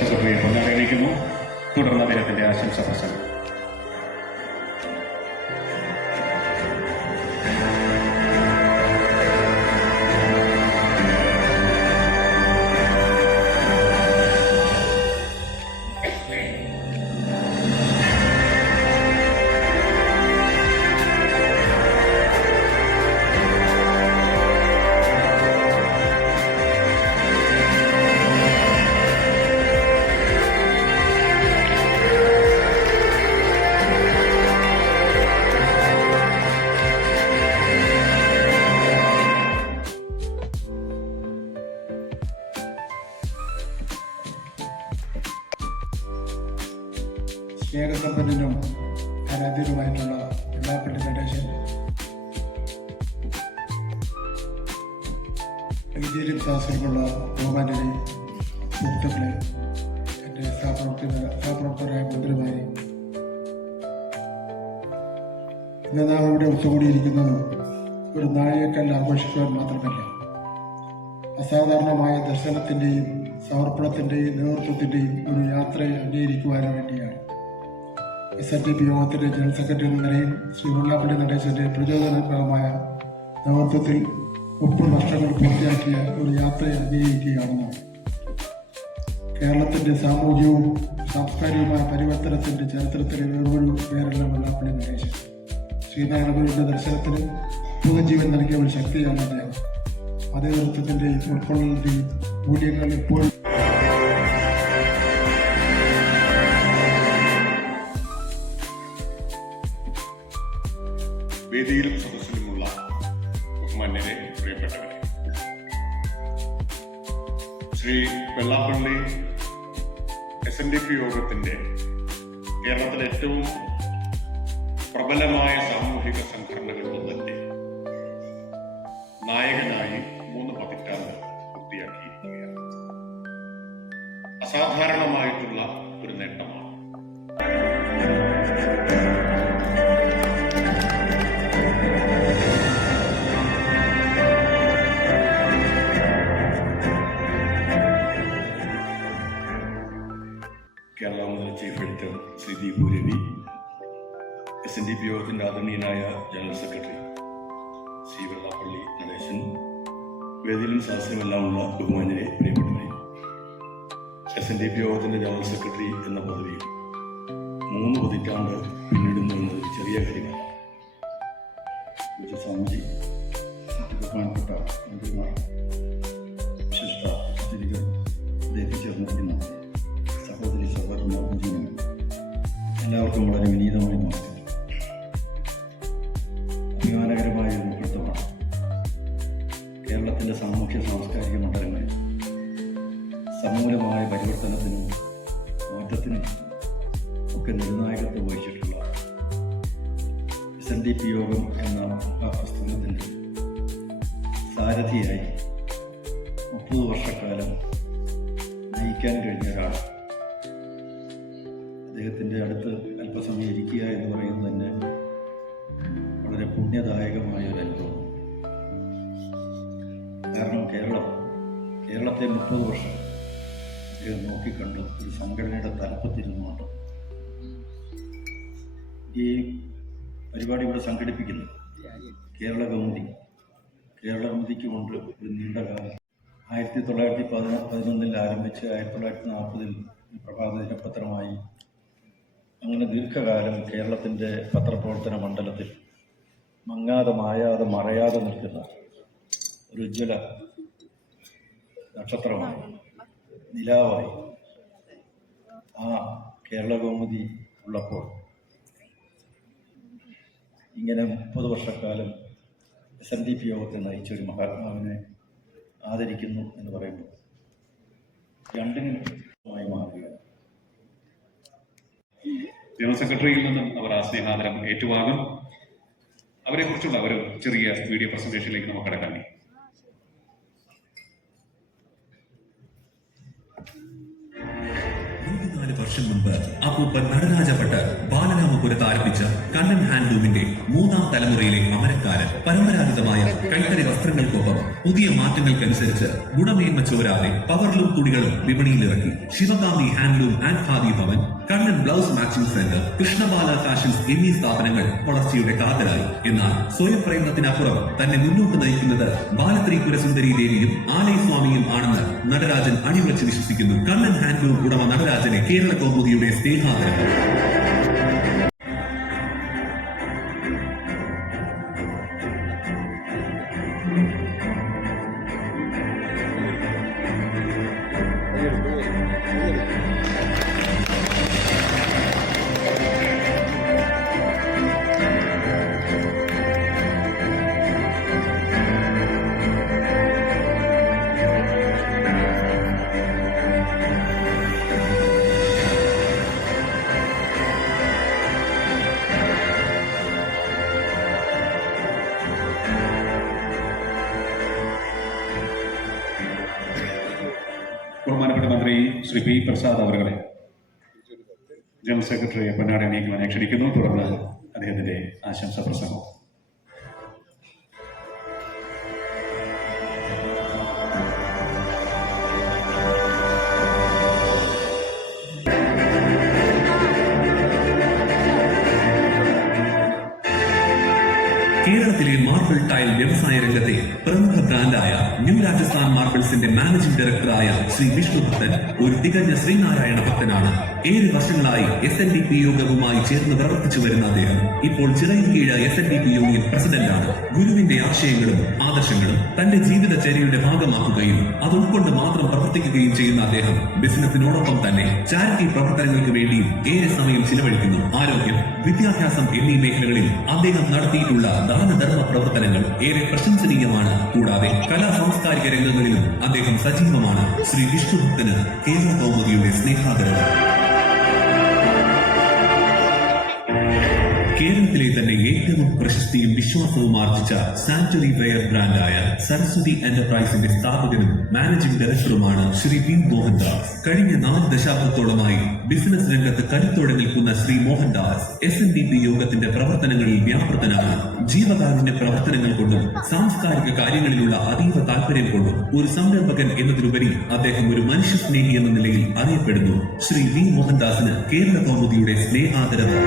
സെക്രട്ടറിയെ അറിയിക്കുന്നു. തുടർന്ന് അദ്ദേഹത്തിന്റെ ആശംസാ പ്രസംഗം. സ്നേഹസമ്പന്നനും ആരാധ്യനുമായിട്ടുള്ള വെള്ളാപ്പള്ളി നടേശൻ, ഇന്ത്യയിലും ശാസ്ത്രമുള്ള ബഹുമാന്യരെ, സുഹൃത്തുക്കളെ, എൻ്റെ സഹപ്രവർത്തകരായ മന്ത്രിമാരെ, ഇന്ന് നാം ഇവിടെ ഒത്തുകൂടിയിരിക്കുന്നത് ഒരു നാഴികക്കല്ല് ആഘോഷിക്കുവാൻ മാത്രമല്ല, അസാധാരണമായ ദർശനത്തിൻ്റെയും സമർപ്പണത്തിൻ്റെയും നേതൃത്വത്തിൻ്റെയും ഒരു യാത്രയെ അംഗീകരിക്കുവാൻ വേണ്ടിയാണ്. SNDP യോഗത്തിൻ്റെ ജനറൽ സെക്രട്ടറി എന്ന നിലയിൽ ശ്രീ വെള്ളാപ്പള്ളി നടേശൻ്റെ പ്രചോദനാത്മകമായ നേതൃത്വത്തിൽ 30 വർഷങ്ങൾ പൂർത്തിയാക്കിയ ഒരു യാത്രയെ അംഗീകരിക്കുകയാണ് നാം. കേരളത്തിൻ്റെ സാമൂഹികവും സാംസ്കാരികവുമായ പരിവർത്തനത്തിൻ്റെ ചരിത്രത്തിലെ വേറൊരു പേരല്ല വെള്ളാപ്പള്ളി നടേശൻ. ശ്രീനാരായണഗുരുവിൻ്റെ ദർശനത്തിന് പുതുജീവൻ നൽകിയ ഒരു ശക്തിയാണ് അദ്ദേഹം. അതേ നേതൃത്വത്തിൻ്റെയും ഉൾക്കൊള്ളലിൻ്റെയും മൂല്യങ്ങൾ എപ്പോഴും വേദിയിലും സദസ്സിലുമുള്ള ബഹുമാന്യരെ, പ്രിയപ്പെട്ടവരെ, ശ്രീ വെള്ളാപ്പള്ളി SNDP യോഗത്തിന്റെ കേരളത്തിലെ ഏറ്റവും പ്രബലമായ സാമൂഹിക സംഘടനകളിലൊന്നിന്റെ നായകനായി 3 പതിറ്റാണ്ട് പൂർത്തിയാക്കിയിരിക്കുകയാണ്. അസാധാരണമായിട്ടുള്ള ഒരു നേട്ടമാണ്. കേരള മുതൽ chief editor Shri Deepu Ravi, SNDP യോഗത്തിന്റെ ആദരണീയനായ ജനറൽ സെക്രട്ടറി ശ്രീ വെള്ളാപ്പള്ളി നടേശൻ, വേദിയിലും ശാസ്ത്രമെല്ലാമുള്ള ബഹുമാന്യരെ, പ്രിയപ്പെട്ടവരെ, SNDP യോഗത്തിന്റെ ജനറൽ സെക്രട്ടറി എന്ന പദവി 3 പതിറ്റാണ്ട് പിന്നിടുന്നു എന്നത് ചെറിയ കാര്യമല്ല. സ്വാമിജി, ബഹുമാനപ്പെട്ട മന്ത്രിമാർ, വിശിഷ്ട അതിഥികൾ, എത്തിച്ചേർന്നിരിക്കുന്ന സഹോദരി സഹോദരന്മാർക്കും ജീവനും എല്ലാവർക്കും വളരെ വിനീതമായി നമസ്കാരം. അഭിമാനകരമായ ഒരു മുഹൂർത്തമാണ്. കേരളത്തിൻ്റെ സാമൂഹ്യ സാംസ്കാരിക മണ്ഡലങ്ങളിൽ സമൂലമായ പരിവർത്തനത്തിനും മാറ്റത്തിനും ഒക്കെ നിർണായകത്വം വഹിച്ചിട്ടുള്ള SNDP യോഗം എന്ന മഹാപ്രസ്ഥാനത്തിൻ്റെ സാരഥിയായി 30 വർഷക്കാലം നയിക്കാൻ കഴിഞ്ഞ ഒരാൾ. അദ്ദേഹത്തിൻ്റെ അടുത്ത് അല്പസമയം ഇരിക്കുക എന്ന് പറയുന്നത് തന്നെ വളരെ പുണ്യദായകമായ ഒരു അനുഭവം. കാരണം കേരളത്തെ 30 വർഷം അദ്ദേഹം നോക്കിക്കണ്ട് ഒരു സംഘടനയുടെ തലപ്പത്തിരുന്നുകൊണ്ട് ഈ പരിപാടി ഇവിടെ സംഘടിപ്പിക്കുന്നു. കേരള കൗമുദിക്ക് കൊണ്ട് ഒരു നീണ്ടകാലം 1911 ആരംഭിച്ച് 1940 പ്രഭാത ദിനപത്രമായി അങ്ങനെ ദീർഘകാലം കേരളത്തിൻ്റെ പത്രപ്രവർത്തന മണ്ഡലത്തിൽ മങ്ങാതെ മായാതെ മറയാതെ നിൽക്കുന്ന ഒരു ഉജ്ജ്വല നക്ഷത്രമായി, നിലാവായി ആ കേരള കൗമുദി ഉള്ളപ്പോൾ ഇങ്ങനെ 30 വർഷക്കാലം SNDP യോഗത്തെ നയിച്ചൊരു മഹാത്മാവിനെ ആദരിക്കുന്നു എന്ന് പറയുമ്പോൾ രണ്ടിനുമായി മാറുകയാണ്. ജനറൽ സെക്രട്ടറിയിൽ നിന്നും അവർ ആ സ്നേഹാദരം ഏറ്റുവാങ്ങും. അവരെ കുറിച്ചുള്ള ഒരു ചെറിയ വീഡിയോ പ്രസന്റേഷനിലേക്ക് നമുക്ക് കടക്കാം. 4 വർഷം മുൻപ് അപ്പൂപ്പൻ നടരാജ ഭട്ടർ ബാലരാമപുരത്ത് ആരംഭിച്ച കണ്ണൻ ഹാൻഡ്ലൂമിന്റെ 3ാം തലമുറയിലെ അമരക്കാരൻ പരമ്പരാഗതമായ കൈത്തറി വസ്ത്രങ്ങൾക്കൊപ്പം പുതിയ മാറ്റങ്ങൾക്കനുസരിച്ച് ഗുണമേന്മ ചോരാതെ പവർലൂം തുണികളും വിപണിയിലിറക്കി. Sivakami handloom and Khadi Bhavan, Kannan blouse matching centre, Krishnabala fashions എന്നീ സ്ഥാപനങ്ങൾ വളർച്ചയുടെ കാതലായി. എന്നാൽ സ്വയം പ്രയത്നത്തിനപ്പുറം തന്നെ മുന്നോട്ട് നയിക്കുന്നത് ബാലത്രിപുര സുന്ദരി ദേവിയും ആലയസ്വാമിയും ആണെന്ന് നടരാജൻ അടിയുറച്ച് വിശ്വസിക്കുന്നു. കണ്ണൻ ഹാൻഡ്ലൂം ഉടമ നടരാജനെ കേരള കൗമുദിയുടെ സ്നേഹാദരം. ബഹുമാനപ്പെട്ട മന്ത്രി ശ്രീ പി പ്രസാദ് അവരുടെ ജനറൽ സെക്രട്ടറിയെ പൊന്നാട നീക്കുവാൻ ക്ഷണിക്കുന്നു. തുടർന്ന് അദ്ദേഹത്തിന്റെ ആശംസാ പ്രസംഗം. കേരളത്തിലെ മാർബിൾ ടൈൽ വ്യവസായ രംഗത്തെ പ്രമുഖ ബ്രാൻഡായ ന്യൂ രാജസ്ഥാൻ മാർബിൾസിന്റെ മാനേജിംഗ് ഡയറക്ടറായ ശ്രീ വിഷ്ണു ഭക്തൻ ഒരു തികഞ്ഞ ശ്രീനാരായണ ഭക്തനാണ്. 7 വർഷങ്ങളായി SNDP യോഗവുമായി ചേർന്ന് പ്രവർത്തിച്ചു വരുന്ന അദ്ദേഹം ഇപ്പോൾ ചിറയിൻകീഴ് SNDP യൂണിയൻ പ്രസിഡന്റാണ്. ഗുരുവിന്റെ ആശയങ്ങളും ആദർശങ്ങളും തന്റെ ജീവിതചര്യയുടെ ഭാഗമാക്കുകയും അത് ഉൾക്കൊണ്ട് മാത്രം പ്രവർത്തിക്കുകയും ചെയ്യുന്ന അദ്ദേഹം ബിസിനസിനോടൊപ്പം തന്നെ ചാരിറ്റി പ്രവർത്തനങ്ങൾക്ക് വേണ്ടിയും ഏറെ സമയം ചിലവഴിക്കുന്നു. ആരോഗ്യം, വിദ്യാഭ്യാസം എന്നീ മേഖലകളിൽ അദ്ദേഹം നടത്തിയിട്ടുള്ള ദാനധർമ്മ പ്രവർത്തനങ്ങൾ ഏറെ പ്രശംസനീയമാണ്. കൂടാതെ കലാ സാംസ്കാരിക രംഗങ്ങളിലും അദ്ദേഹം സജീവമാണ്. ശ്രീ വിഷ്ണു ഭക്തന് കേരള കൗമുദിയുടെ സ്നേഹാദരവ്. കേരളത്തിലെ തന്നെ ഏറ്റവും പ്രശസ്തിയും വിശ്വാസവും ആർജിച്ച സാനിറ്ററി വെയർ ബ്രാൻഡായ സരസ്വതി എന്റർപ്രൈസിന്റെ സ്ഥാപകനും മാനേജിംഗ് ഡയറക്ടറുമാണ് ശ്രീ വി മോഹൻദാസ്. കഴിഞ്ഞ 4 ദശാബ്ദത്തോളമായി ബിസിനസ് രംഗത്ത് കരുത്തോടെ നിൽക്കുന്ന ശ്രീ മോഹൻദാസ് SNDP യോഗത്തിന്റെ പ്രവർത്തനങ്ങളിൽ വ്യാപൃതനാണ്. ജീവകാരുണ്യ പ്രവർത്തനങ്ങൾ കൊണ്ടും സാംസ്കാരിക കാര്യങ്ങളിലുള്ള അതീവ താല്പര്യം കൊണ്ടും ഒരു സംരംഭകൻ എന്നതിലുപരി അദ്ദേഹം ഒരു മനുഷ്യസ്നേഹി എന്ന നിലയിൽ അറിയപ്പെടുന്നു. ശ്രീ വി മോഹൻദാസിന് കേരള കൗമുദിയുടെ സ്നേഹാദരവ്.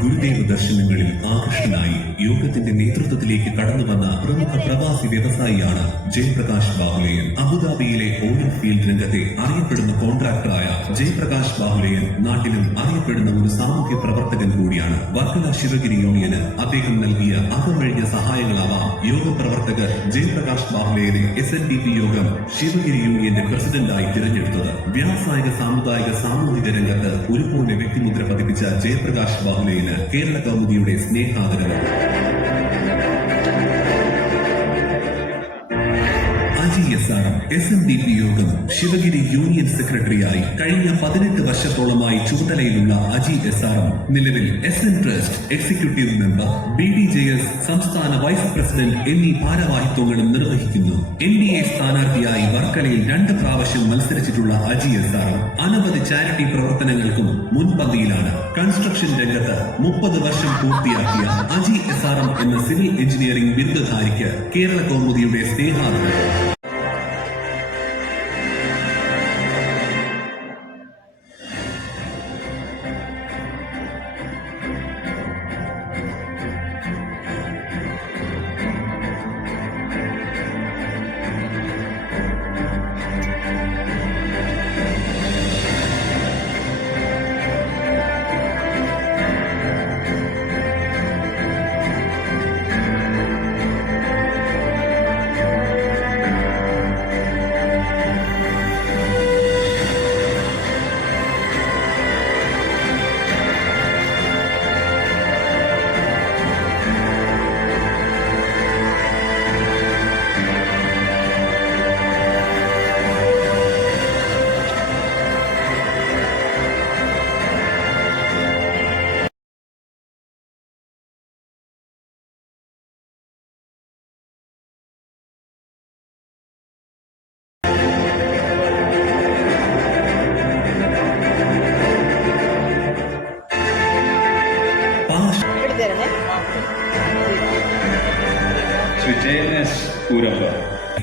ഗുരുദേവ ദർശനങ്ങളിൽ ആകൃഷ്ടനായി യോഗത്തിന്റെ നേതൃത്വത്തിലേക്ക് കടന്നുവന്ന പ്രമുഖ പ്രവാസി വ്യവസായിയാണ് ജയപ്രകാശ് ബാഹുലേയൻ. അബുദാബിയിലെ ഓയിൽ ഫീൽഡ് രംഗത്തെ അറിയപ്പെടുന്ന കോൺട്രാക്ടറായ ജയപ്രകാശ് ബാഹുലേയൻ നാട്ടിലും അറിയപ്പെടുന്ന ഒരു സാമൂഹ്യ പ്രവർത്തകൻ കൂടിയാണ്. വർക്കല ശിവഗിരി യൂണിയന് അദ്ദേഹം നൽകിയ അകമഴിഞ്ഞ സഹായങ്ങളാവാം യോഗ പ്രവർത്തകർ ജയപ്രകാശ് ബാഹുലേയനെ SNDP യോഗം ശിവഗിരി യൂണിയന്റെ പ്രസിഡന്റായി തിരഞ്ഞെടുത്തത്. വ്യാവസായിക, സാമുദായിക, സാമൂഹിക രംഗത്ത് ഒരുപോലെ വ്യക്തിമുദ്ര പതിപ്പിച്ച ജയപ്രകാശ് ബാഹുലേയന് കേരള കൗമുദിയുടെ സ്നേഹാദരവ്. SNDP യോഗം ശിവഗിരി യൂണിയൻ സെക്രട്ടറിയായി കഴിഞ്ഞ 18 വർഷത്തോളമായി ചുമതലയിലുള്ള അജി SRM നിലവിൽ SN trust executive member, BDJS സംസ്ഥാന വൈസ് പ്രസിഡന്റ് എന്നീ ഭാരവാഹിത്വങ്ങളും നിർവഹിക്കുന്നു. NDA സ്ഥാനാർത്ഥിയായി വർക്കലയിൽ 2 പ്രാവശ്യം മത്സരിച്ചിട്ടുള്ള അജി SRM അനവധി ചാരിറ്റി പ്രവർത്തനങ്ങൾക്കും മുൻപന്തിയിലാണ്. കൺസ്ട്രക്ഷൻ രംഗത്ത് 30 വർഷം പൂർത്തിയാക്കിയ അജി SRM എന്ന സിവിൽ എഞ്ചിനീയറിംഗ് ബിരുദധാരിക്ക് കേരള കൗമുദിയുടെ സ്നേഹാദരവ്.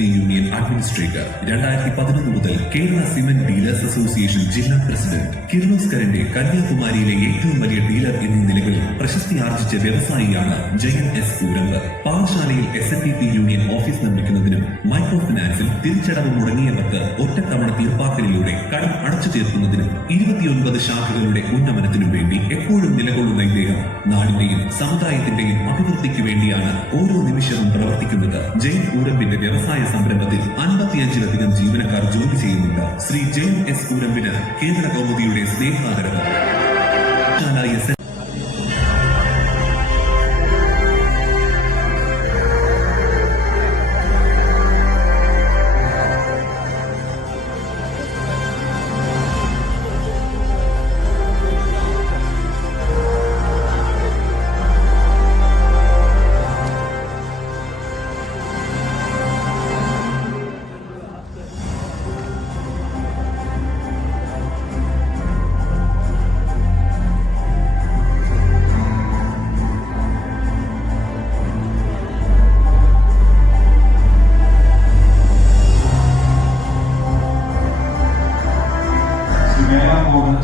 യൂണിയൻ അഡ്മിനിസ്ട്രേറ്റർ, 2011 മുതൽ കേരള സിമന്റ് ഡീലേഴ്സ് അസോസിയേഷൻ ജില്ലാ പ്രസിഡന്റ്, കിർലോസ്കറിന്റെ കന്യാകുമാരിയിലെ ഏറ്റവും വലിയ ഡീലർ എന്നീ നിലകളിൽ പ്രശസ്തി ആർജിച്ച വ്യവസായിയാണ് ജയൻ എസ് ഊരമ്പ്. പാഠശാലയിൽ SNDP യൂണിയൻ ഓഫീസ് നിർമ്മിക്കുന്നതിനും മൈക്രോ ഫിനാൻസിൽ തിരിച്ചടവ് മുടങ്ങിയവർക്ക് ഒറ്റത്തവണ തീർപ്പാക്കലിലൂടെ കടം അടച്ചു തീർക്കുന്നതിനും 29 ശാഖകളുടെ ഉന്നമനത്തിനും വേണ്ടി എപ്പോഴും നിലകൊള്ളുന്ന ഇദ്ദേഹം നാടിന്റെയും സമുദായത്തിന്റെയും അഭിവൃദ്ധിക്ക് വേണ്ടിയാണ് ഓരോ നിമിഷവും പ്രവർത്തിക്കുന്നത്. ജയൻ ഊരമ്പിന്റെ വ്യവസായ സംരംഭത്തിൽ 55-ലധികം ജീവനക്കാർ ജോലി ചെയ്യുന്നുണ്ട്. ശ്രീ ജയൻ എസ് ഊരമ്പിന് കേരള കൗമുദിയുടെ സ്നേഹാദരവ്.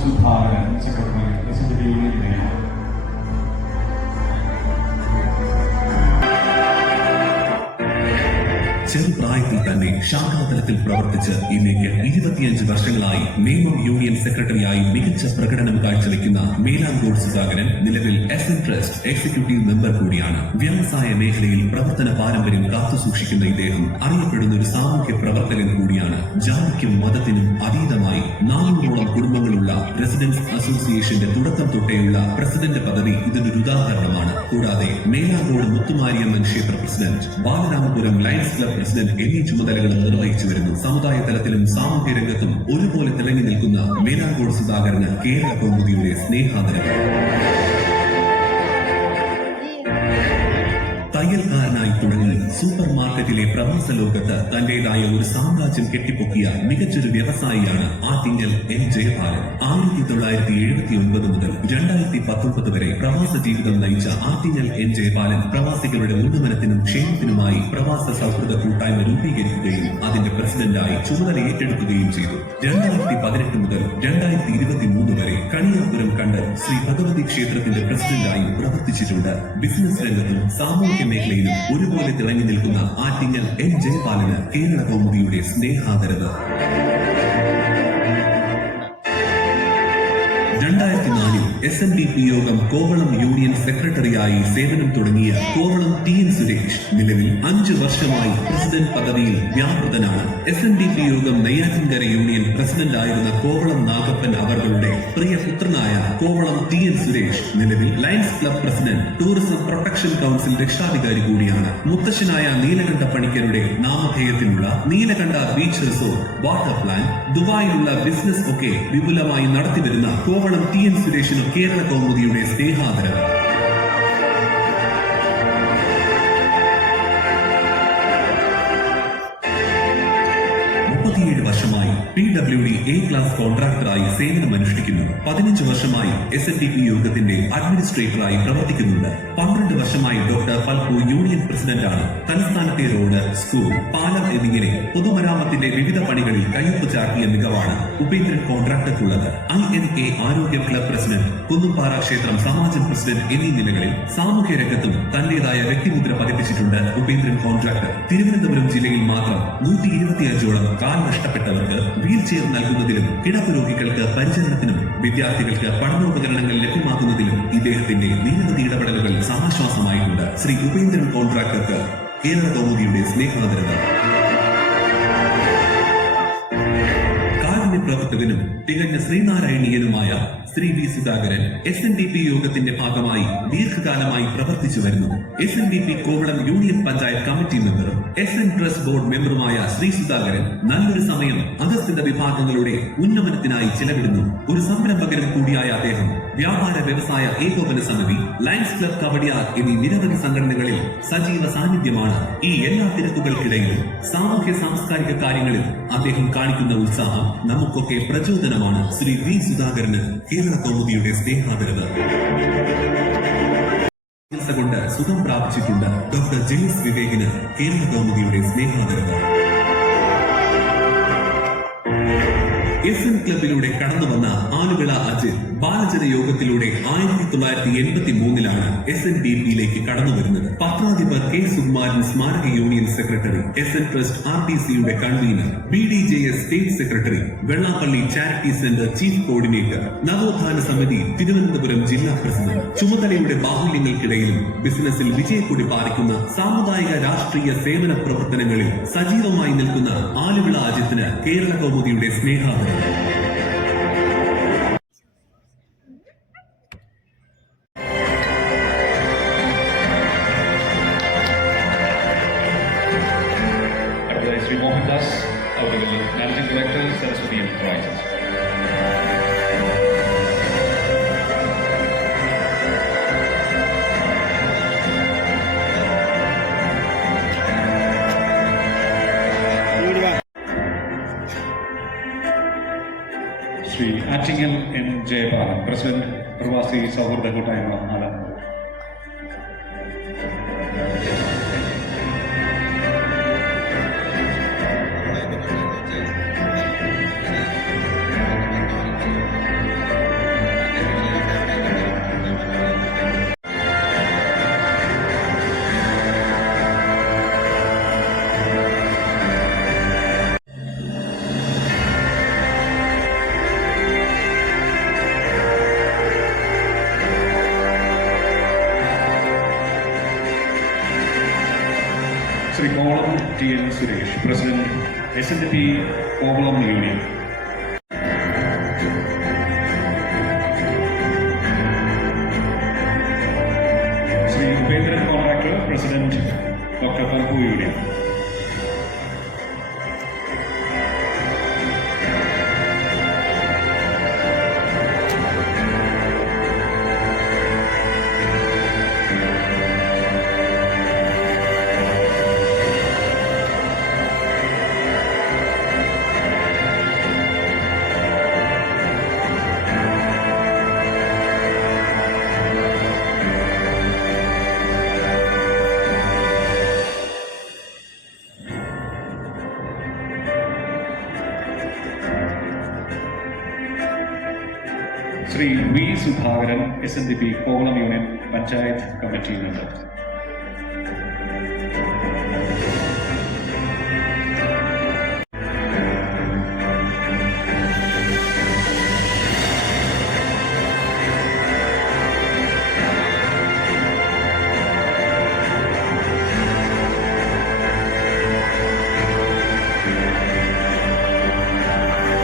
സുധാകരൻ, സെക്രട്ടറി, SNDP യൂണിയൻ നേതാവ്. ചെറുപ്രായത്തിൽ തന്നെ ശാഖാതലത്തിൽ പ്രവർത്തിച്ച് ഇന്നേക്ക് 25 വർഷങ്ങളായി നിയമം യൂണിയൻ സെക്രട്ടറിയായി മികച്ച പ്രകടനം കാഴ്ചവെക്കുന്ന മേലാങ്കോട് സുധാകരൻ നിലവിൽ SN ട്രസ്റ്റ് എക്സിക്യൂട്ടീവ് മെമ്പർ കൂടിയാണ്. വ്യവസായ മേഖലയിൽ പ്രവർത്തന പാരമ്പര്യം കാത്തുസൂക്ഷിക്കുന്ന ഇദ്ദേഹം അറിയപ്പെടുന്ന ഒരു സാമൂഹ്യ പ്രവർത്തകൻ കൂടിയാണ്. ജാതിക്കും മതത്തിനും അതീതമായി 400ഓളം കുടുംബങ്ങളുള്ള റെസിഡൻസ് അസോസിയേഷന്റെ തുടക്കം തൊട്ടേയുള്ള പ്രസിഡന്റ് പദവി ഇതിനൊരു ഉദാഹരണമാണ്. കൂടാതെ മേലാങ്കോട് മുത്തുമാരിയമ്മൻ ക്ഷേത്ര president, Balaramapuram lions club president എന്നീ ചുമതലകളും നിർവഹിച്ചു വരുന്നു. സമുദായ തലത്തിലും സാമൂഹ്യ രംഗത്തും ഒരുപോലെ തിളങ്ങി നിൽക്കുന്ന മേലാങ്കോട് സുധാകരന് കേരള കൗമുദിയുടെ സ്നേഹാദരവ്. തയ്യൽക്കാരനായി തുടങ്ങി സൂപ്പർ മാർക്കറ്റിലെ പ്രവാസ ലോകത്ത് തന്റേതായ ഒരു സാമ്രാജ്യം കെട്ടിപ്പൊക്കിയ മികച്ചൊരു വ്യവസായിയാണ് ആറ്റിങ്ങൽ N. ജയപാലൻ. 1979 മുതൽ 2019 വരെ പ്രവാസ ജീവിതം നയിച്ച ആറ്റിങ്ങൽ N. ജയപാലൻ പ്രവാസികളുടെ ഉന്നമനത്തിനും ക്ഷേമത്തിനുമായി പ്രവാസ സൗഹൃദ കൂട്ടായ്മ രൂപീകരിക്കുകയും അതിന്റെ പ്രസിഡന്റായി ചുമതല ഏറ്റെടുക്കുകയും ചെയ്തു. 2018 മുതൽ 2023 വരെ കണിയാപുരം കണ്ട് ശ്രീ ഭഗവതി ക്ഷേത്രത്തിന്റെ പ്രസിഡന്റായി പ്രവർത്തിച്ചിട്ടുണ്ട്. ബിസിനസ് രംഗത്തും സാമൂഹ്യ മേഖലയിലും ഒരുപോലെ തിളങ്ങി നിൽക്കുന്ന ആറ്റിങ്ങൽ N. ജയപാലന് കേരള കൗമുദിയുടെ സ്നേഹാദരവ്. 2004 SNDP യോഗം കോവളം യൂണിയൻ സെക്രട്ടറിയായി സേവനം തുടങ്ങിയ കോവളം TN സുരേഷ് നിലവിൽ 5 വർഷമായി പ്രസിഡന്റ് പദവിയിൽ വ്യാപൃതനാണ്. SNDP യോഗം നെയ്യാറ്റിൻകര യൂണിയൻ പ്രസിഡന്റ് ആയിരുന്ന കോവളം നാഗപ്പൻ അവരുടെ പ്രിയപുത്രനായ കോവളം TN സുരേഷ് നിലവിൽ lions club president, tourism protection council രക്ഷാധികാരി കൂടിയാണ്. മുത്തശ്ശനായ നീലകണ്ഠ പണിക്കരുടെ നാമധേയത്തിലുള്ള Neelakanta beach resort, water plan, ദുബായിലുള്ള ബിസിനസ് ഒക്കെ വിപുലമായി നടത്തിവരുന്ന കോവളം TN സുരേഷിന് കേരള കൗമുദിയുടെ സ്നേഹാദരവ്. 37 വർഷമായി PWD A ക്ലാസ് കോൺട്രാക്ടറായി സേവനമനുഷ്ഠിക്കുന്നു. 15 വർഷമായി SNDP യോഗത്തിന്റെ അഡ്മിനിസ്ട്രേറ്ററായി പ്രവർത്തിക്കുന്നുണ്ട്. 12 വർഷമായി ഡോക്ടർ പൽപു യൂണിയൻ പ്രസിഡന്റാണ്. തലസ്ഥാനത്തെ റോഡ്, സ്കൂൾ, പാലം എന്നിങ്ങനെ പൊതുമരാമത്തിന്റെ വിവിധ പണികളിൽ കയ്യൊപ്പ് ചാർത്തിയ മികവാണ് ഉപേന്ദ്രൻ കോൺട്രാക്ടർക്കുള്ളത്. INA ആരോഗ്യ ക്ലബ് പ്രസിഡന്റ്, കുന്നുംപാറ ക്ഷേത്രം സമാജം പ്രസിഡന്റ് എന്നീ നിലകളിൽ സാമൂഹ്യ രംഗത്തും തന്റേതായ വ്യക്തിമുദ്ര പതിപ്പിച്ചിട്ടുണ്ട് ഉപേന്ദ്രൻ കോൺട്രാക്ടർ. തിരുവനന്തപുരം ജില്ലയിൽ മാത്രം 125ഓളം കാൽ നഷ്ടപ്പെട്ടവർക്ക് വീൽ ചെയർ നൽകുന്നതിലും കിടപ്പ് രോഗികൾക്ക് പരിചരണത്തിനും വിദ്യാർത്ഥികൾക്ക് പഠനോപകരണങ്ങൾ ലഭ്യമാക്കുന്നതിലും ഇദ്ദേഹത്തിന്റെ നിരവധി ഇടപെടലുകൾ സമാശ്വാസമായിട്ടുണ്ട്. ശ്രീ ഉപേന്ദ്രൻ കോൺട്രാക്ടർക്ക് കേരള കൗമുദിയുടെ സ്നേഹാദരവ്. പ്രവർത്തകനും തികഞ്ഞ ശ്രീനാരായണീയനുമായ ശ്രീ V. സുധാകരൻ SNDP യോഗത്തിന്റെ ഭാഗമായി ദീർഘകാലമായി പ്രവർത്തിച്ചു വരുന്നു. SNDP Kovalam union panchayat committee മെമ്പറും SN ട്രസ്റ്റ് ബോർഡ് മെമ്പറുമായ ശ്രീ സുധാകരൻ നല്ലൊരു സമയം അധസ്ഥിത വിഭാഗങ്ങളുടെ ഉന്നമനത്തിനായി ചെലവിടുന്നു. ഒരു സംരംഭകനും കൂടിയായ അദ്ദേഹം വ്യാപാര വ്യവസായ ഏകോപന സമിതി, ലയൺസ് ക്ലബ് കവടിയാർ എന്നീ നിരവധി സംഘടനകളിൽ സജീവ സാന്നിധ്യമാണ്. ഈ എല്ലാ തിരക്കുകൾക്കിടയിലും സാമൂഹ്യ സാംസ്കാരിക കാര്യങ്ങളിൽ അദ്ദേഹം കാണിക്കുന്ന ഉത്സാഹം നമുക്കൊക്കെ പ്രചോദനമാണ്. ശ്രീ V. സുധാകരന് കേരള കൗമുദിയുടെ സ്നേഹാദരവ്. ചികിത്സ കൊണ്ട് സുഖം പ്രാപിച്ചിട്ടുണ്ട് ഡോക്ടർ ജെയിംസ് വിവേകിന് കേരള കൗമുദിയുടെ സ്നേഹാദരവ്. SN ക്ലബിലൂടെ കടന്നുവന്ന ആലുവിള അജിത് ബാലജന യോഗത്തിലൂടെ 1983 SNDPയിലേക്ക് കടന്നു വരുന്നത്. പത്രാധിപർ K. സുകുമാരൻ സ്മാരക യൂണിയൻ സെക്രട്ടറി, SN ട്രസ്റ്റ് RTCയുടെ convener, BDJS state secretary, Vellappally charity centre chief coordinator, നവോത്ഥാന സമിതി തിരുവനന്തപുരം ജില്ലാ പ്രസിഡന്റ്. ചുമതലയുടെ ബാഹുല്യങ്ങൾക്കിടയിലും ബിസിനസിൽ വിജയക്കൊടി പാലിക്കുന്ന സാമുദായിക രാഷ്ട്രീയ സേവന പ്രവർത്തനങ്ങളിൽ സജീവമായി നിൽക്കുന്ന ആലുവിള അജിത്തിന് കേരള കൗമുദിയുടെ സ്നേഹാദരം. ശ്രീ മോഹൻദാസ് അവരുടെ managing director, Saraswathi enterprises. Shri Attingal N. Jayapalan, president, പ്രവാസി സൗഹൃദ കൂട്ടായ്മ Alappuzha. Shri Kovalam TN Suresh, president, SNDP Kovalam union. Shri Upendran contractor, president, doctor Palpu union. Shri V. Sudhakaran, SNDP Kovalam union panchayat committee member.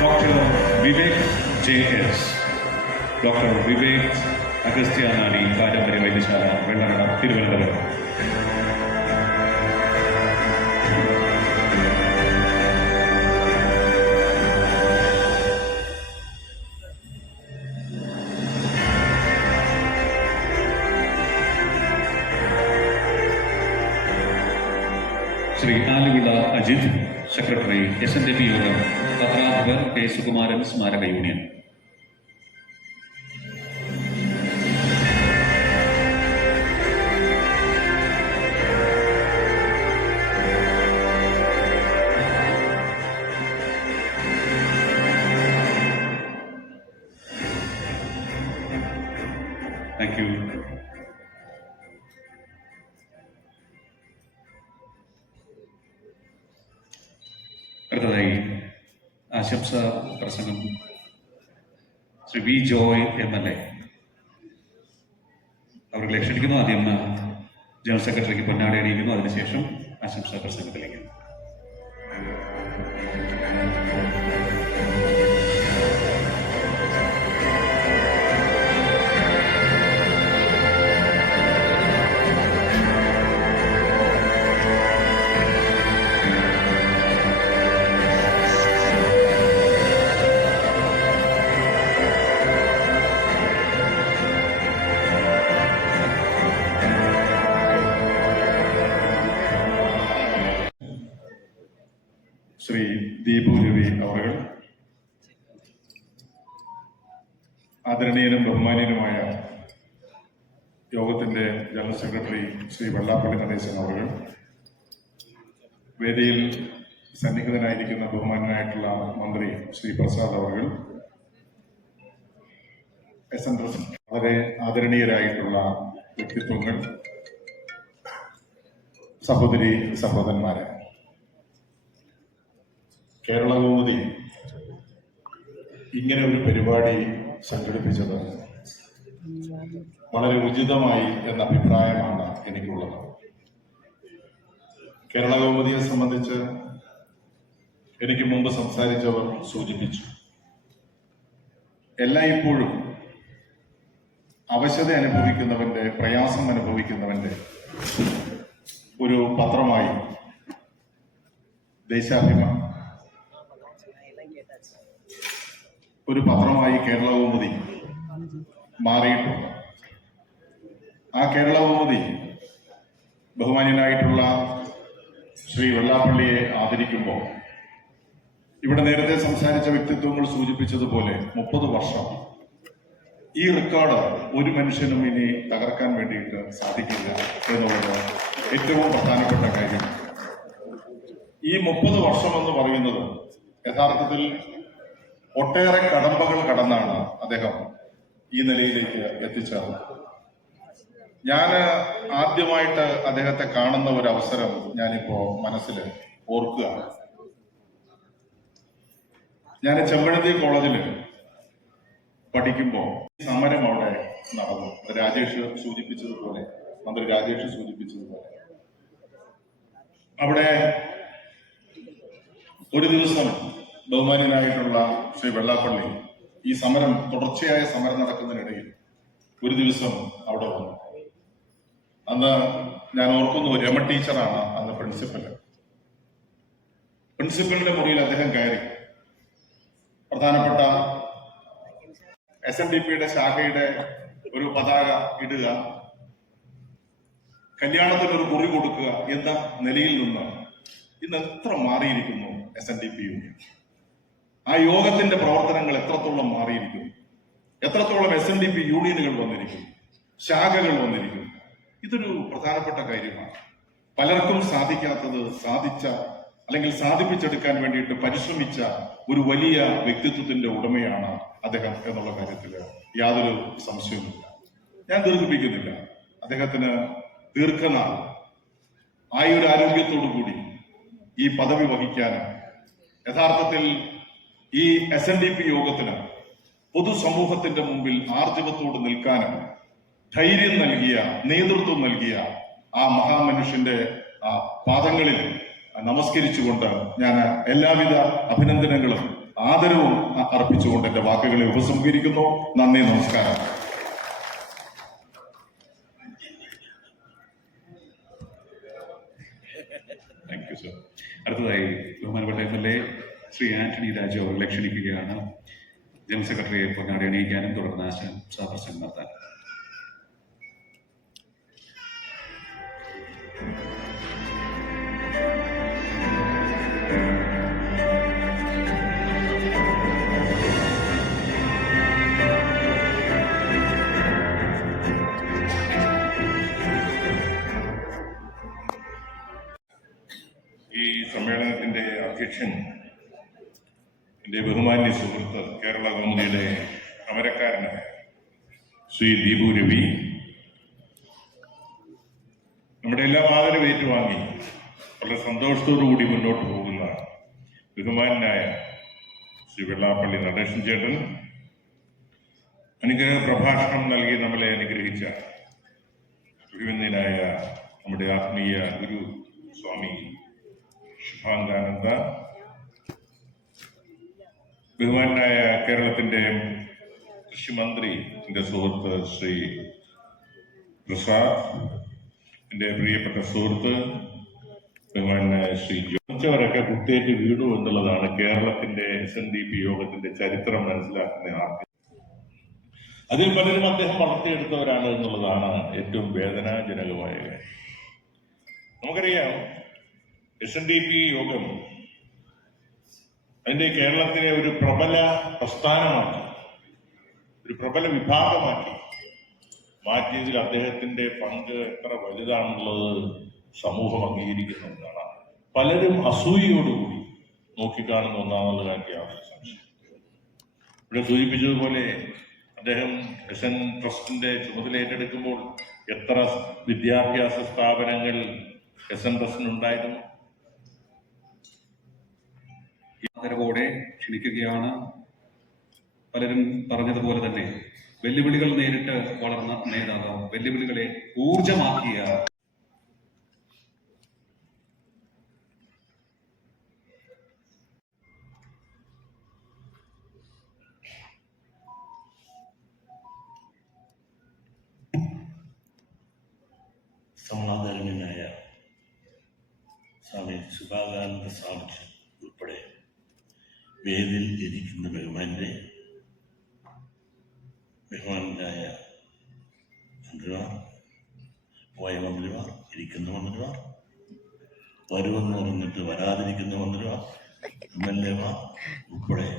Doctor Vivek JS, doctor Vivek അഗസ്ത്യാനാനി പാരമ്പര്യ വൈദ്യശാല, വെള്ളറട, തിരുവനന്തപുരം. ശ്രീ ആലുവിള അജിത്, സെക്രട്ടറി, SNDP യോഗം, പത്രാധിപർ K. സുകുമാരൻ സ്മാരക യൂണിയൻ. Thank you. അടുത്തതായി ആശംസ പ്രസംഗം ശ്രീ V. ജോയ് MLA അവരെ ക്ഷണിക്കുന്നു. ആദ്യം ജനറൽ സെക്രട്ടറിക്ക് പൊന്നാട അണിയിക്കുന്നു, അതിനുശേഷം ആശംസാ പ്രസംഗത്തിലേക്ക്. ശ്രീ ദീപു രവി അവർ, ആദരണീയനും ബഹുമാനീയനുമായ യോഗത്തിന്റെ ജനറൽ സെക്രട്ടറി ശ്രീ വെള്ളാപ്പള്ളി നടേശൻ അവർ, വേദിയിൽ സന്നിഹിതനായിരിക്കുന്ന ബഹുമാനായിട്ടുള്ള മന്ത്രി ശ്രീ പ്രസാദ് അവർ, SN വളരെ ആദരണീയരായിട്ടുള്ള വ്യക്തിത്വങ്ങൾ, സഹോദരി സഹോദരന്മാരെ, കേരളകൗമുദി ഇങ്ങനെ ഒരു പരിപാടി സംഘടിപ്പിച്ചത് വളരെ ഉചിതമായി എന്ന അഭിപ്രായമാണ് എനിക്കുള്ളത്. കേരളകൗമുദിയെ സംബന്ധിച്ച് എനിക്ക് മുമ്പ് സംസാരിച്ചവർ സൂചിപ്പിച്ചു, എല്ലായ്പ്പോഴും അവശത അനുഭവിക്കുന്നവന്റെ, പ്രയാസം അനുഭവിക്കുന്നവന്റെ ഒരു പത്രമായി ദേശാഭിമാനി, ഒരു പത്രമായി കേരളകൗമുദി മാറിയിട്ടുണ്ട്. ആ കേരളകൗമുദി ബഹുമാന്യനായിട്ടുള്ള ശ്രീ വെള്ളാപ്പള്ളിയെ ആദരിക്കുമ്പോൾ ഇവിടെ നേരത്തെ സംസാരിച്ച വ്യക്തിത്വങ്ങൾ സൂചിപ്പിച്ചതുപോലെ 30 വർഷം ഈ റെക്കോർഡ് ഒരു മനുഷ്യനും ഇനി തകർക്കാൻ വേണ്ടിയിട്ട് സാധിക്കില്ല എന്നുള്ളത് ഏറ്റവും പ്രധാനപ്പെട്ട കാര്യം. ഈ 30 വർഷം എന്ന് പറയുന്നത് യഥാർത്ഥത്തിൽ ഒട്ടേറെ കടമ്പകൾ കടന്നാണ് അദ്ദേഹം ഈ നിലയിലേക്ക് എത്തിച്ചേർന്നത്. ഞാൻ ആദ്യമായിട്ട് അദ്ദേഹത്തെ കാണുന്ന ഒരു അവസരം ഞാനിപ്പോ മനസ്സിൽ ഓർക്കുകയാണ്. ഞാൻ ചെമ്പഴന്തി കോളേജിൽ പഠിക്കുമ്പോൾ സമരം അവിടെ നടന്നു. രാജേഷ് സൂചിപ്പിച്ചതുപോലെ, മന്ത്രി രാജേഷ് സൂചിപ്പിച്ചതുപോലെ, അവിടെ ഒരു ദിവസം ബഹുമാന്യനായിട്ടുള്ള ശ്രീ വെള്ളാപ്പള്ളി ഈ സമരം, തുടർച്ചയായ സമരം നടക്കുന്നതിനിടയിൽ ഒരു ദിവസം അവിടെ വന്നു. അന്ന് ഞാൻ ഓർക്കുന്നു, രമ ടീച്ചറാണ് അന്ന് പ്രിൻസിപ്പലിന്റെ മുറിയിൽ അദ്ദേഹം കയറി. പ്രധാനപ്പെട്ട SNDPയുടെ ശാഖയുടെ ഒരു പതാക ഇടുക, കല്യാണത്തിനൊരു കുറി കൊടുക്കുക എന്ന നിലയിൽ നിന്ന് ഇന്ന് എത്ര മാറിയിരിക്കുന്നു SNDP യൂണിയൻ. ആ യോഗത്തിന്റെ പ്രവർത്തനങ്ങൾ എത്രത്തോളം മാറിയിരിക്കുന്നു, എത്രത്തോളം SNDP യൂണിയനുകൾ വന്നിരിക്കുന്നു, ശാഖകൾ വന്നിരിക്കുന്നു. ഇതൊരു പ്രധാനപ്പെട്ട കാര്യമാണ്. പലർക്കും സാധിക്കാത്തത് സാധിച്ച, അല്ലെങ്കിൽ സാധിപ്പിച്ചെടുക്കാൻ വേണ്ടിയിട്ട് പരിശ്രമിച്ച ഒരു വലിയ വ്യക്തിത്വത്തിന്റെ ഉടമയാണ് അദ്ദേഹം എന്നുള്ള കാര്യത്തിൽ യാതൊരു സംശയവുമില്ല. ഞാൻ ദീർഘിപ്പിക്കുന്നില്ല. അദ്ദേഹത്തിന് ദീർഘനാൾ ആയുരാരോഗ്യത്തോടു കൂടി ഈ പദവി വഹിക്കാനും യഥാർത്ഥത്തിൽ ഈ SNDP യോഗത്തിന് പൊതുസമൂഹത്തിന്റെ മുമ്പിൽ ആർജവത്തോട് നിൽക്കാനും ധൈര്യം നൽകിയ, നേതൃത്വം നൽകിയ ആ മഹാമനുഷ്യന്റെ ആ പാദങ്ങളിൽ നമസ്കരിച്ചുകൊണ്ട് ഞാൻ എല്ലാവിധ അഭിനന്ദനങ്ങളും ആദരവും അർപ്പിച്ചുകൊണ്ട് എന്റെ വാക്കുകളെ ഉപസംഹരിക്കുന്നു. നന്ദി, നമസ്കാരം. Thank you sir. അടുത്തതായി ബഹുമാനപ്പെട്ട MLA ശ്രീ ആന്റണി രാജു അവരെ ക്ഷണിക്കുകയാണ് ജനറൽ സെക്രട്ടറിയെ പൊന്നാടി അണിയിക്കാനും തുടർന്ന് ആശംസാപ്രസംഗം നടത്താൻ. ഈ സമ്മേളനത്തിന്റെ അധ്യക്ഷൻ, എന്റെ ബഹുമാന്യ സുഹൃത്ത്, കേരളകൗമുദിയുടെ അമരക്കാരനായ ശ്രീ ദീപു രവി, നമ്മുടെ എല്ലാം ആദരവ് ഏറ്റുവാങ്ങി വളരെ സന്തോഷത്തോടുകൂടി മുന്നോട്ട് പോകുന്ന ബഹുമാനായ ശ്രീ വെള്ളാപ്പള്ളി നടേശൻ ചേട്ടൻ, അനുഗ്രഹ പ്രഭാഷണം നൽകി നമ്മളെ അനുഗ്രഹിച്ച അഭിനന്ദനായ നമ്മുടെ ആത്മീയ ഗുരു സ്വാമി ശുഭാംഗാനന്ദ, ബഹുമാനായ കേരളത്തിന്റെ കൃഷിമന്ത്രി, എന്റെ സുഹൃത്ത് ശ്രീ പ്രസാദ്, എന്റെ പ്രിയപ്പെട്ട സുഹൃത്ത് ബഹുമാനായ ശ്രീ ജോച്ചവരൊക്കെ കുത്തേറ്റ് വീണു എന്നുള്ളതാണ് കേരളത്തിന്റെ SNDP യോഗത്തിന്റെ ചരിത്രം മനസ്സിലാക്കുന്ന ആർക്ക്. അതിൽ പലരും അദ്ദേഹം വളർത്തിയെടുത്തവരാണ് എന്നുള്ളതാണ് ഏറ്റവും വേദനാജനകമായ കാര്യം. നമുക്കറിയാം, SNDP യോഗം അതിന്റെ കേരളത്തിലെ ഒരു പ്രബല പ്രസ്ഥാനമാക്കി, ഒരു പ്രബല വിഭാഗമാക്കി മാറ്റിയതിൽ അദ്ദേഹത്തിന്റെ പങ്ക് എത്ര വലുതാണുള്ളത് സമൂഹം അംഗീകരിക്കുന്നുണ്ടാണ്. പലരും അസൂയയോടുകൂടി നോക്കിക്കാണുന്ന ഒന്നാണെന്നുള്ള കാര്യത്തിൽ യാതൊരു സംശയം. ഇവിടെ സൂചിപ്പിച്ചതുപോലെ അദ്ദേഹം എസ് എൻ ട്രസ്റ്റിന്റെ ചുമതല ഏറ്റെടുക്കുമ്പോൾ എത്ര വിദ്യാഭ്യാസ സ്ഥാപനങ്ങൾ എസ് എൻ ട്രസ്റ്റിനുണ്ടായിരുന്നു? ആദരവോടെ ക്ഷണിക്കുകയാണ്. പലരും പറഞ്ഞതുപോലെ തന്നെ വെല്ലുവിളികൾ നേരിട്ട് വളർന്ന നേതാവ്, വെല്ലുവിളികളെ ഊർജമാക്കിയ സമാധാനനായ സ്വാമി സുഭാകാനന്ദ സ്വാമി ഉൾപ്പെടെ വേദിയിൽ ഇരിക്കുന്ന ബഹുമാനായ മന്ത്രിമാർ, പോയ മന്ത്രിമാർ, ഇരിക്കുന്ന മന്ത്രിമാർ, വരുമെന്ന് പറഞ്ഞിട്ട് വരാതിരിക്കുന്ന മന്ത്രിമാർ, MLA മാർ ഉൾപ്പെടെ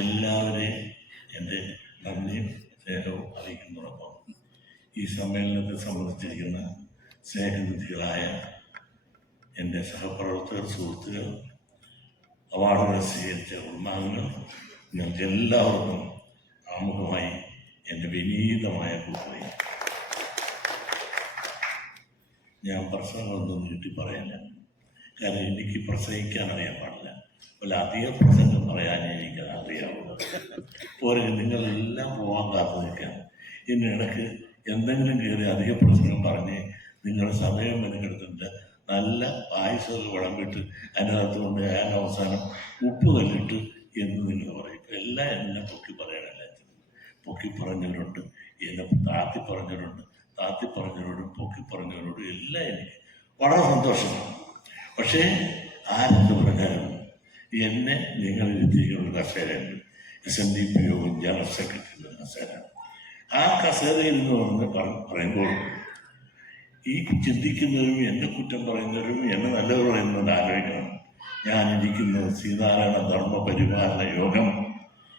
എല്ലാവരെയും എൻ്റെ നന്ദിയും സ്നേഹവും അറിയിക്കുന്നതോടൊപ്പം ഈ സമ്മേളനത്തെ സംബന്ധിച്ചിരിക്കുന്ന സ്നേഹനിധികളായ എൻ്റെ സഹപ്രവർത്തകർ, സുഹൃത്തുക്കൾ, അവാർഡുകൾ സ്വീകരിച്ച കുടുംബാംഗങ്ങൾ, നിങ്ങൾക്ക് എല്ലാവർക്കും ആമുഖമായി എൻ്റെ വിനീതമായ കൂട്ടുകയും. ഞാൻ പ്രസംഗമൊന്നും നീട്ടി പറയില്ല, കാരണം എനിക്ക് പ്രസംഗിക്കാൻ അറിയാൻ പാടില്ല. അല്ല, അധികം പ്രസംഗം പറയാൻ എനിക്ക് അറിയാവുള്ളൂ. പോരെ നിങ്ങളെല്ലാം പോകാൻ കാത്തു നിൽക്കാം. ഇതിനിടയ്ക്ക് എന്തെങ്കിലും കയറി അധിക പ്രസംഗം പറഞ്ഞ് നിങ്ങൾ സമയം മെനക്കെടുത്തിട്ട് നല്ല പായസമൊക്കെ വിളമ്പിട്ട് അതിനകത്ത് കൊണ്ട് ഞാൻ അവസാനം ഉപ്പ് കല്ലിട്ട് എന്ന് നിങ്ങൾ പറയും. എന്നെ പൊക്കി പറയണല്ല. പൊക്കി പറഞ്ഞവരുണ്ട്, എന്നെ താത്തി പറഞ്ഞവരോടും പൊക്കി പറഞ്ഞവരോടും എല്ലാം എനിക്ക് വളരെ സന്തോഷമാണ്. പക്ഷേ ആരെന്ത് പറഞ്ഞാലും എന്നെ നിങ്ങൾ ഇരുത്തിയിരിക്കുന്ന കസേരയുണ്ട്. SNDP യോഗം ജനറൽ സെക്രട്ടറി കസേര. ആ കസേരയിൽ നിന്ന് പറയുമ്പോൾ ഈ ചിന്തിക്കുന്നവരും എന്നെ കുറ്റം പറയുന്നവരും എന്നെ നല്ലത് പറയുന്നത് ആലോചിക്കണം. ഞാനിരിക്കുന്നത് ശ്രീനാരായണ ധർമ്മ പരിപാലന യോഗം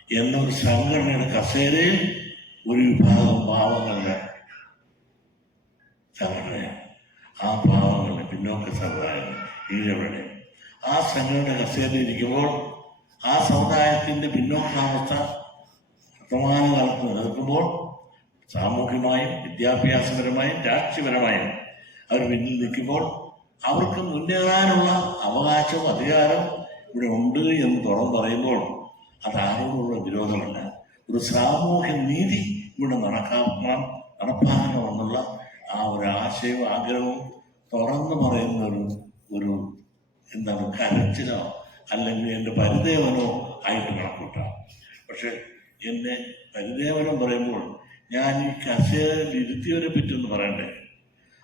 എന്നൊരു സംഘടനയുടെ കസേരയിൽ ഒരു വിഭാഗം പാവങ്ങളുടെ സംഘടനയാണ്. ആ പാവങ്ങളുടെ പിന്നോക്ക സമുദായം ഈഴവരുടെ ആ സംഘടന കസേരയിൽ ഇരിക്കുമ്പോൾ ആ സമുദായത്തിൻ്റെ പിന്നോക്കാവസ്ഥ വർത്തമാന കാലത്ത് നിലനിൽക്കുമ്പോൾ സാമൂഹ്യമായും വിദ്യാഭ്യാസപരമായും രാഷ്ട്രീയപരമായും അവർ പിന്നിൽ നിൽക്കുമ്പോൾ അവർക്ക് മുന്നേറാനുള്ള അവകാശവും അധികാരം ഇവിടെ ഉണ്ട് എന്ന് തുറന്നു പറയുമ്പോൾ അത് ആരോടുള്ള വിരോധമല്ല. ഒരു സാമൂഹ്യ നീതി ഇവിടെ നടപ്പാക്കണമെന്നുള്ള ആ ഒരു ആശയവും ആഗ്രഹവും തുറന്നു പറയുന്ന ഒരു എന്താണ് കരച്ചിലോ അല്ലെങ്കിൽ എൻ്റെ പരിദേവനോ ആയിട്ട് കണക്കൂട്ടാം. പക്ഷെ എന്നെ പരിദേവനം പറയുമ്പോൾ ഞാൻ ഈ കസേരയിൽ ഇരുത്തിയവരെ പറ്റി ഒന്ന് പറയണ്ടേ.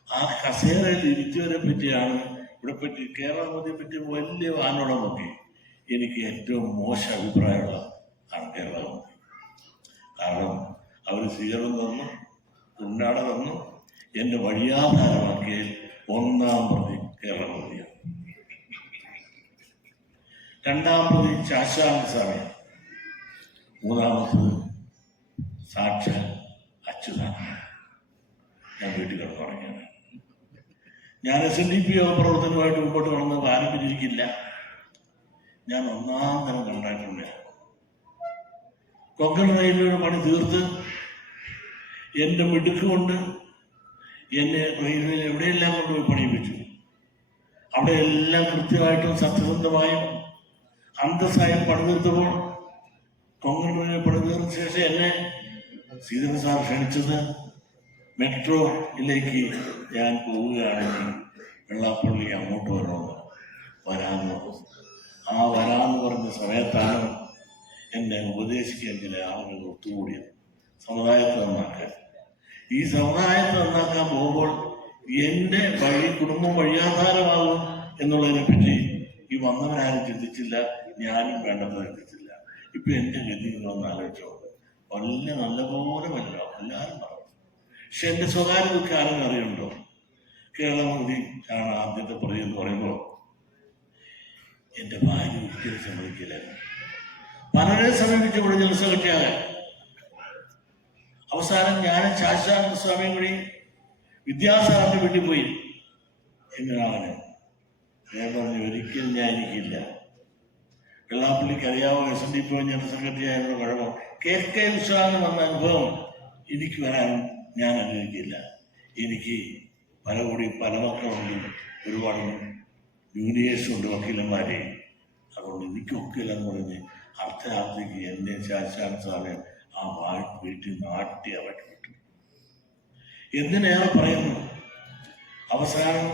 ആ കസേരയിൽ ഇരുത്തിയവരെ പറ്റിയാണ് ഇവിടെ പറ്റി കേരള മോദിയെ പറ്റി വലിയ വാനോളം നോക്കി എനിക്ക് ഏറ്റവും മോശം അഭിപ്രായമുള്ള ആണ് കേരള മോദി. കാരണം അവർ സ്വീകരണം തന്നു, ഉന്നാട തന്നു, എന്നെ വഴിയാധാരമാക്കിയ ഒന്നാം പ്രതി കേരള മോദിയാണ്. രണ്ടാം പ്രതി ശാശ്വത സ്വാമി, മൂന്നാമത്തത് സാക്ഷാൽ അച്യുതാനന്ദൻ. ഞാൻ വീട്ടിൽ കിടന്നു തുടങ്ങിയാണ്. ഞാൻ SNDP പ്രവർത്തനവുമായിട്ട് മുമ്പോട്ട് കടന്ന് ആരംഭിച്ചിരിക്കില്ല. ഞാൻ ഒന്നാം തരം കണ്ടായിട്ടുണ്ട്. കൊങ്കൺ റെയിൽവേയുടെ പണി തീർത്ത് എൻ്റെ മിടുക്കുകൊണ്ട് എന്നെ റെയിൽവേയിൽ എവിടെയെല്ലാം കൊണ്ടുപോയി പണിയിപ്പിച്ചു. അവിടെയെല്ലാം കൃത്യമായിട്ടും സത്യസന്ധമായും അന്തസ്സായും പണി തീർത്തപ്പോൾ കൊങ്കൺ റെയിൽവേ പണി തീർന്ന ശേഷം എന്നെ ശ്രീധരൻ സാർ ക്ഷണിച്ചത് മെട്രോയിലേക്ക് ഞാൻ പോവുകയാണെങ്കിൽ വെള്ളാപ്പള്ളി അങ്ങോട്ട് വരാമെന്ന് വരാമെന്ന് പറഞ്ഞ സമയത്താണ് എന്നെ ഉപദേശിക്കാൻ ചില ആളുകൾ ഒത്തുകൂടിയത് സമുദായത്തെ നന്നാക്കാൻ. ഈ സമുദായത്തെ നന്നാക്കാൻ പോകുമ്പോൾ എൻ്റെ കുടുംബം വഴിയാധാരമാകും എന്നുള്ളതിനെ പറ്റി ഈ വന്നവരാരും ചിന്തിച്ചില്ല, ഞാനും വേണ്ടത് ചിന്തിച്ചില്ല. ഇപ്പൊ എൻ്റെ ഗതി നിങ്ങളൊന്ന് ആലോചിച്ചോ. നല്ലപോലെ വല്ലോ എല്ലാവരും പറഞ്ഞു. പക്ഷെ എൻ്റെ സ്വകാര്യ ദുഃഖം ആരും അറിയുന്നുണ്ടോ? കേരള മോദി ആണ് ആദ്യത്തെ പ്രതി എന്ന് പറയുമ്പോൾ എൻ്റെ ഭാര്യ ഒരിക്കലും സമ്മതിക്കില്ല. പലരെ സമീപിച്ച് ഇവിടെ ജനറൽ സെക്രട്ടറിയാകാൻ. അവസാനം ഞാനും ശാശ്വതാനന്ദ സ്വാമിയും കൂടി വിദ്യാസാറിന്റെ വീട്ടിൽ പോയി. എങ്ങനെയാണ് ഞാൻ പറഞ്ഞു, ഒരിക്കലും ഞാൻ എനിക്കില്ല, വെള്ളാപ്പള്ളിക്ക് അറിയാവോ SNDP ജനറൽ സെക്രട്ടറി ആയിരുന്ന കുഴപ്പം KK വിശ്വനാഥൻ വന്ന അനുഭവം എനിക്ക് വരാൻ ഞാൻ അനുവദിക്കില്ല. എനിക്ക് പല മക്കളുണ്ട്, ഒരുപാട് ജൂനിയേഴ്സുണ്ട്, വക്കീലന്മാരെ. അതുകൊണ്ട് എനിക്കൊക്കില്ല എന്ന് പറഞ്ഞ് അർദ്ധരാത്രിക്ക് എന്നെ ശാശാൻ സാറെ ആ വീട്ടിൽ നാട്ടി ഇറക്കി വിട്ടു. എന്തിനേറെ പറയുന്നു, അവസാനം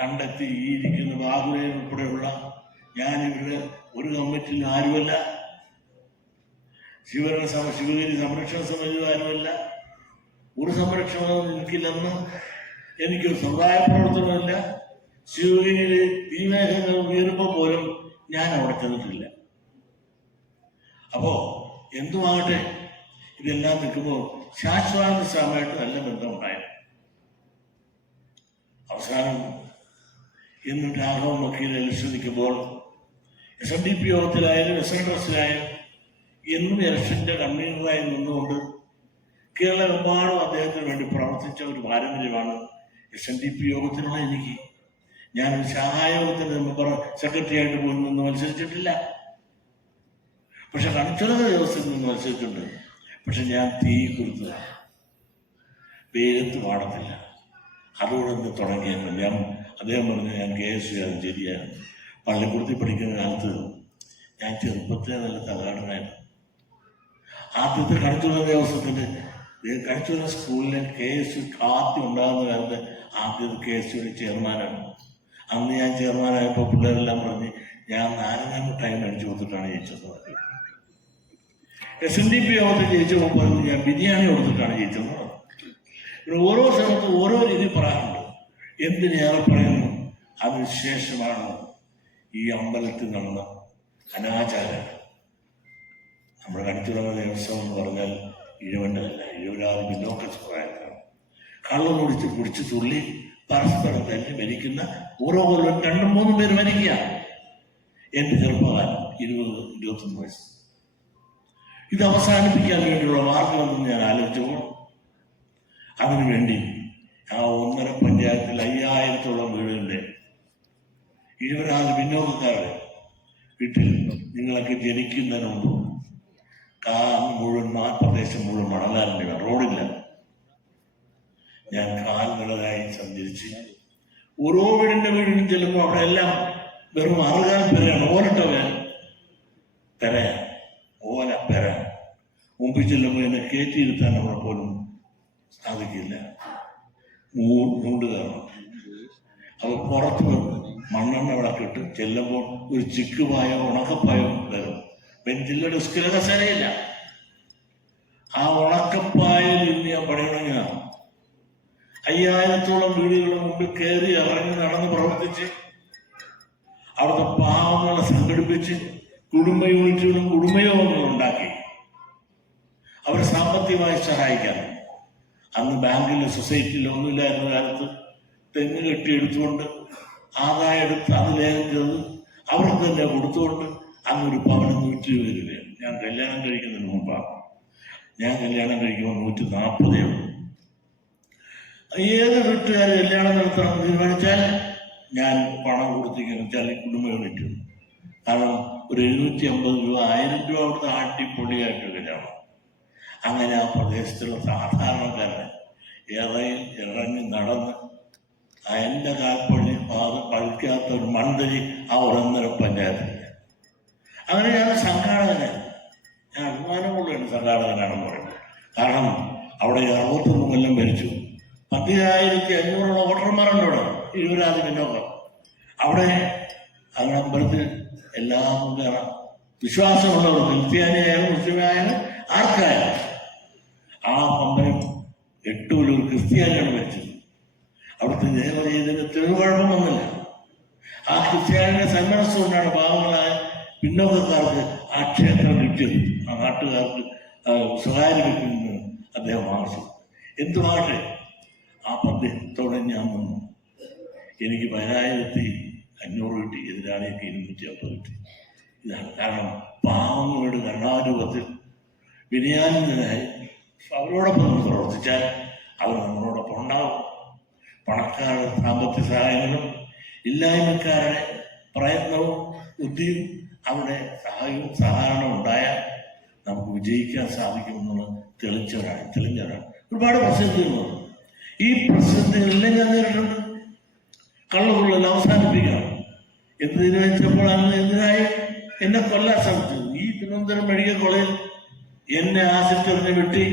കണ്ടെത്തി ഈ ഇരിക്കുന്ന ബാബുരൻ ഉൾപ്പെടെയുള്ള ഞാനിവിടെ ഒരു കമ്മിറ്റിയിൽ ആരുമല്ല, ശിവഗിരി സംരക്ഷണ സമിതി ആരുമല്ല, ഒരു സംരക്ഷണവും എനിക്കില്ലെന്ന്, എനിക്കൊരു സമുദായ പ്രവർത്തനമില്ല. ശിവഗിരിയിലെ തീമേഘങ്ങൾ ഉയരുമ്പോൾ പോലും ഞാൻ അവിടെ ചെന്നിട്ടില്ല. അപ്പോ എന്തുമാകട്ടെ, ഇതെല്ലാം നിൽക്കുമ്പോൾ ശാശ്വത സ്വാമിയായിട്ട് നല്ല ബന്ധമുണ്ടായിരുന്നു. അവസാനം എന്നും രാഘവൻ വക്കീൽ ഇലക്ഷൻ നിൽക്കുമ്പോൾ SNDP യോഗത്തിലായാലും SNDRസിലായാലും എന്നും ഇലക്ഷന്റെ കൺവീനറായി നിന്നുകൊണ്ട് കേരളമെമ്പാടും അദ്ദേഹത്തിന് വേണ്ടി പ്രവർത്തിച്ച ഒരു പാരമ്പര്യമാണ് SNDP യോഗത്തിനുള്ള എനിക്ക്. ഞാനൊരു ശാഖായോഗത്തിന്റെ മെമ്പർ സെക്രട്ടറി ആയിട്ട് പോയി നിന്ന് മത്സരിച്ചിട്ടില്ല. പക്ഷെ കണിച്ചുറ ദിവസത്തിൽ നിന്ന് മത്സരിച്ചിട്ടുണ്ട്. പക്ഷെ ഞാൻ തീ കുരുത്തതാണ്, വെയിലത്ത് പാടത്തില്ല. അതുകൊണ്ട് തുടങ്ങിയാണ് ഞാൻ. അദ്ദേഹം പറഞ്ഞു ഞാൻ KS ശരിയാണ്. പള്ളിക്കുടത്തിൽ പഠിക്കുന്ന കാലത്ത് ഞാൻ ചെറുപ്പത്തിലെ നല്ല തലകാടനായിരുന്നു. ആദ്യത്തെ കണിച്ചുറ ദിവസത്തിന്റെ കണിച്ചുറ സ്കൂളിലെ KS ആദ്യം ഉണ്ടാകുന്ന കാലത്ത് ആദ്യത്തെ KSയുടെ ചെയർമാനാണ്. അന്ന് ഞാൻ ചെയർമാനായപ്പോൾ പിള്ളേരെല്ലാം പറഞ്ഞ് ഞാൻ നാരങ്ങ മിഠായി മേടിച്ചു കൊടുത്തിട്ടാണ് ജയിച്ചത്. SNDP യോഗത്തിൽ ജയിച്ചപ്പോൾ പറഞ്ഞു ഞാൻ ബിരിയാണി കൊടുത്തിട്ടാണ് ജയിച്ചത്. ഓരോ സ്ഥലത്തും ഓരോ രീതി പറയാറുണ്ട്. എന്തിനേറെ പറയുന്നു, അതിനുശേഷമാണ് ഈ അമ്പലത്തിൽ നടന്ന അനാചാരം. നമ്മുടെ കണിച്ചുറങ്ങ ദേവസ്വം എന്ന് പറഞ്ഞാൽ ഇഴവണ്ടല്ല, ഇഴവരാതെ പിന്നോക്ക സമുദായത്താണ്. കള്ളം കുടിച്ച് തുള്ളി പരസ്പരം തന്നെ മരിക്കുന്ന ഓരോ കൊല്ലം 2-3 പേര് മരിക്കുക. എന്റെ ചെറുപ്പകാലം 20-21 വയസ്സ്. ഇത് അവസാനിപ്പിക്കാൻ വേണ്ടിയുള്ള മാർഗമെന്ന് ഞാൻ ആലോചിച്ചപ്പോൾ അതിനുവേണ്ടി ആ 1.5 പഞ്ചായത്തിൽ 5000-ഓളം വീടുകളുടെ 20 പിന്നോക്കക്കാരുടെ വീട്ടിൽ നിങ്ങളൊക്കെ ജനിക്കുന്നതിന് മുമ്പ് മുഴുവൻ പ്രദേശം മുഴുവൻ മണലാരണ്യ, റോഡില്ല. ഞാൻ കാൽനടയായി സഞ്ചരിച്ച് ഓരോ വീടിനും ചെല്ലുമ്പോൾ അവിടെ എല്ലാം വെറും 6 പേരാണ്, ഓലട്ട പെര, ഓല പെര. മുമ്പിൽ ചെല്ലുമ്പോൾ എന്നെ കയറ്റിയിരുത്താൻ അവിടെ പോലും സാധിക്കില്ല, മൂണ്ട് കാരണം. അപ്പൊ പുറത്ത് മണ്ണെണ്ണ വിളക്കിട്ട് ചെല്ലുമ്പോൾ ഒരു ചിക്കുപായോ ഉണക്കപ്പായോ വരും. ബെഞ്ചിലെ ഡെസ്കിലെ കസേരയില്ല. ആ ഉണക്കപ്പായിൽ ഇന്ന് ഞാൻ പണിയണമെങ്കിലാണ് 5000-ഓളം വീടുകളുടെ മുമ്പിൽ കയറി ഇറങ്ങി നടന്ന് പ്രവർത്തിച്ച് അവിടുത്തെ പാവങ്ങളെ സംഘടിപ്പിച്ച് കുടുംബ യൂണിറ്റുകളും കുടുംബയോഗങ്ങളും ഉണ്ടാക്കി അവരെ സാമ്പത്തികമായി സഹായിക്കാൻ. അന്ന് ബാങ്കിലെ സൊസൈറ്റിയിലോ ഒന്നുമില്ലായിരുന്ന കാലത്ത് തെങ്ങ് കെട്ടിയെടുത്തുകൊണ്ട് ആദായം എടുത്ത് അത് ലേലം ചെയ്ത് അവർക്ക് തന്നെ കൊടുത്തുകൊണ്ട് അന്നൊരു പവന് 120 രൂപയാണ്. ഞാൻ കല്യാണം കഴിക്കുന്നതിന് മുമ്പാണ്. ഞാൻ കല്യാണം കഴിക്കുമ്പോൾ 140 ഉള്ളൂ. ഏത് വീട്ടുകാർ കല്യാണം നടത്തണം തീരുമാനിച്ചാൽ ഞാൻ പണം കൊടുത്തിരിക്കുന്നു വെച്ചാൽ കുടുംബ യൂണിറ്റ്. കാരണം ഒരു 750 രൂപ 1000 രൂപ അവിടുത്തെ ആട്ടിപ്പൊളിയായിട്ട് കല്യാണം. അങ്ങനെ ആ പ്രദേശത്തുള്ള സാധാരണക്കാരനെ ഇറങ്ങി നടന്ന് എൻ്റെ കാൽപ്പള്ളി പഴിക്കാത്ത ഒരു മണ്ഡലി ആ 1.5 പഞ്ചായത്തിൽ. അങ്ങനെ ഞാൻ സംഘാടകനാണ്. ഞാൻ അഭിമാനമുള്ളതാണ് സംഘാടകനാണെന്ന് പറയുന്നത്. കാരണം അവിടെ 61 കൊല്ലം ഭരിച്ചു. 10,500 വോട്ടർമാരുണ്ട് അവിടെ, 20 പിന്നോക്കം. അവിടെ അങ്ങനെ അമ്പലത്തിൽ എല്ലാവർക്കും കയറാം. വിശ്വാസമുള്ളവർ ക്രിസ്ത്യാനിയായാലും മുസ്ലിമായാലും ആർക്കായാലും. ആ അമ്പലം 8 കൊല്ലം ക്രിസ്ത്യാനിയാണ് ഭരിച്ചത്. അവിടുത്തെ ദേവരീതിന് തെളിവുകുഴപ്പം വന്നില്ല. ആ ക്രിസ്ത്യാനിയുടെ സന്മനസ് കൊണ്ടാണ് പാവങ്ങളായ പിന്നോക്കക്കാർക്ക് ആ ക്ഷേത്രം കിട്ടിയത്. ആ നാട്ടുകാർക്ക് സ്വകാര്യ വ്യക്തിയിൽ അദ്ദേഹം ആവശ്യം. എന്തുമാകട്ടെ ആ പദ്യത്തോടെ ഞാൻ വന്നു. എനിക്ക് 10,500 കിട്ടി, എതിരാളിയൊക്കെ 250 കിട്ടി. ഇതാണ് കാരണം. പാവങ്ങളുടെ കരുണാരൂപത്തിൽ വിനയാനന്ദനായി അവരോടൊപ്പം നമ്മൾ പ്രവർത്തിച്ചാൽ അവർ നമ്മളോടൊപ്പം ഉണ്ടാവും. പണക്കാരുടെ സാമ്പത്തിക സഹായങ്ങളും ഇല്ലായ്മക്കാരുടെ പ്രയത്നവും ബുദ്ധിയും അവിടെ സഹകരണം ഉണ്ടായാൽ നമുക്ക് വിജയിക്കാൻ സാധിക്കുമെന്നുള്ളത് തെളിഞ്ഞവരാണ്. ഒരുപാട് പ്രസിദ്ധീകരണം ഈ പ്രസിദ്ധീകരണം ഞാൻ നേരിട്ടുണ്ട്. കള്ളുകൊള്ളൽ അവസാനിപ്പിക്കണം എന്ന് തീരുമാനിച്ചപ്പോഴാണ് എതിരായി എന്നെ കൊല്ലാൻ ശ്രമിച്ചത്. ഈ തിരുവനന്തപുരം മെഡിക്കൽ കോളേജിൽ എന്നെ ആശുപത്രി വെട്ടി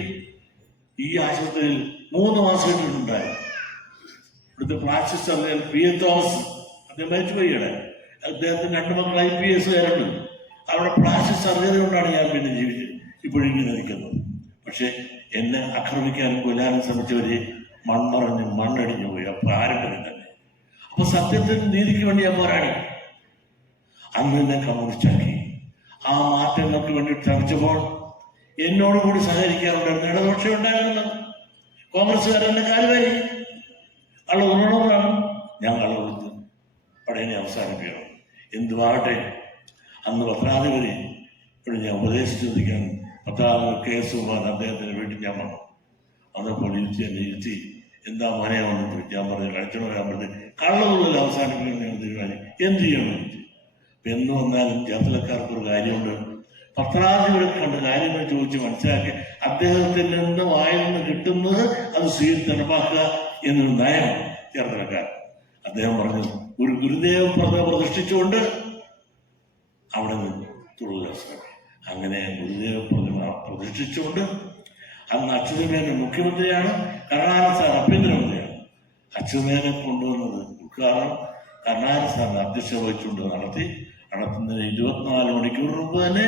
ഈ ആശുപത്രിയിൽ 3 മാസം ഇട്ടിട്ടുണ്ടായി. ഇവിടുത്തെ പ്രാക്ടീസ് സർജൻ PA തോമസ്, അദ്ദേഹം മരിച്ചുപോയിടെ, അദ്ദേഹത്തിന് 2 മക്കൾ IPS കാരുണ്ട്. അവിടെ പ്രാക്ടീസ് സർജറി കൊണ്ടാണ് ഞാൻ പിന്നെ ഇപ്പോഴിങ്ങനെ നിൽക്കുന്നത്. പക്ഷെ എന്നെ ആക്രമിക്കാനും കൊല്ലാനും ശ്രമിച്ചവര് മണ്ണടിഞ്ഞു പോയി. അപ്പൊ ആരും തന്നെ. അപ്പൊ സത്യത്തിന് നീതിക്ക് വേണ്ടി ഞാൻ പോരാടി. അന്ന് എന്നെ കമ്മ്യൂണിസ്റ്റാക്കി. ആ മാറ്റങ്ങൾക്ക് വേണ്ടി ശ്രമിച്ചപ്പോൾ എന്നോട് കൂടി സഹകരിക്കാറുണ്ടായിരുന്നു ഇടതുപക്ഷം ഉണ്ടായിരുന്നില്ല. കോൺഗ്രസ്സുകാരെന്നെ കാലുവാരി കള്ളുകൊള്ളവരാണ്. ഞാൻ കള്ളുകൊടുത്ത് പടയനെ അവസാനിപ്പിക്കണം. എന്തുവാകട്ടെ, അന്ന് പത്രാധിപരെ ഞാൻ ഉപദേശിച്ചു ചോദിക്കാൻ പത്രാധിപർ KS സുകുമാരൻ അദ്ദേഹത്തിന് വീട്ടിൽ ഞാൻ വന്നു. വന്നപ്പോൾ ഇരുത്തി എന്താ മോനെ വന്നിട്ട് ഞാൻ പറഞ്ഞു കളിച്ചോ വരാൻ കള്ളുകൊള്ളൽ അവസാനിപ്പിക്കണം ഞാൻ തീരുമാനിച്ചു. എന്ത് ചെയ്യണം? എന്ന് വന്നാലും ചേർത്തലക്കാർക്കൊരു കാര്യമുണ്ട്. പത്രാധിപരെ കണ്ട് കാര്യങ്ങൾ ചോദിച്ച് മനസ്സിലാക്കി അദ്ദേഹത്തിൽ നിന്ന് വായിൽ നിന്ന് കിട്ടുന്നത് അത് നടപ്പാക്കുക എന്നൊരു നയം ചേർത്തലക്കാർ. അദ്ദേഹം പറഞ്ഞു ഒരു ഗുരുദേവ പ്രതിഷ്ഠിച്ചുകൊണ്ട് അവിടെ നിന്ന് തുള്ളൽ. അങ്ങനെ ഗുരുദേവ പ്രതിഷ്ഠിച്ചുകൊണ്ട് അന്ന് അച്യുതമേനോൻ മുഖ്യമന്ത്രിയാണ്, കരുണാകരൻ സാർ ആഭ്യന്തരമന്ത്രിയാണ്. അച്യുതമേനോനെ കൊണ്ടുവന്നത് ഉദ്ഘാടനം കരുണാകരൻ സാറിന് അധ്യക്ഷത വഹിച്ചുകൊണ്ട് നടത്തുന്നതിന് 24 മണിക്കൂർ മുമ്പ് തന്നെ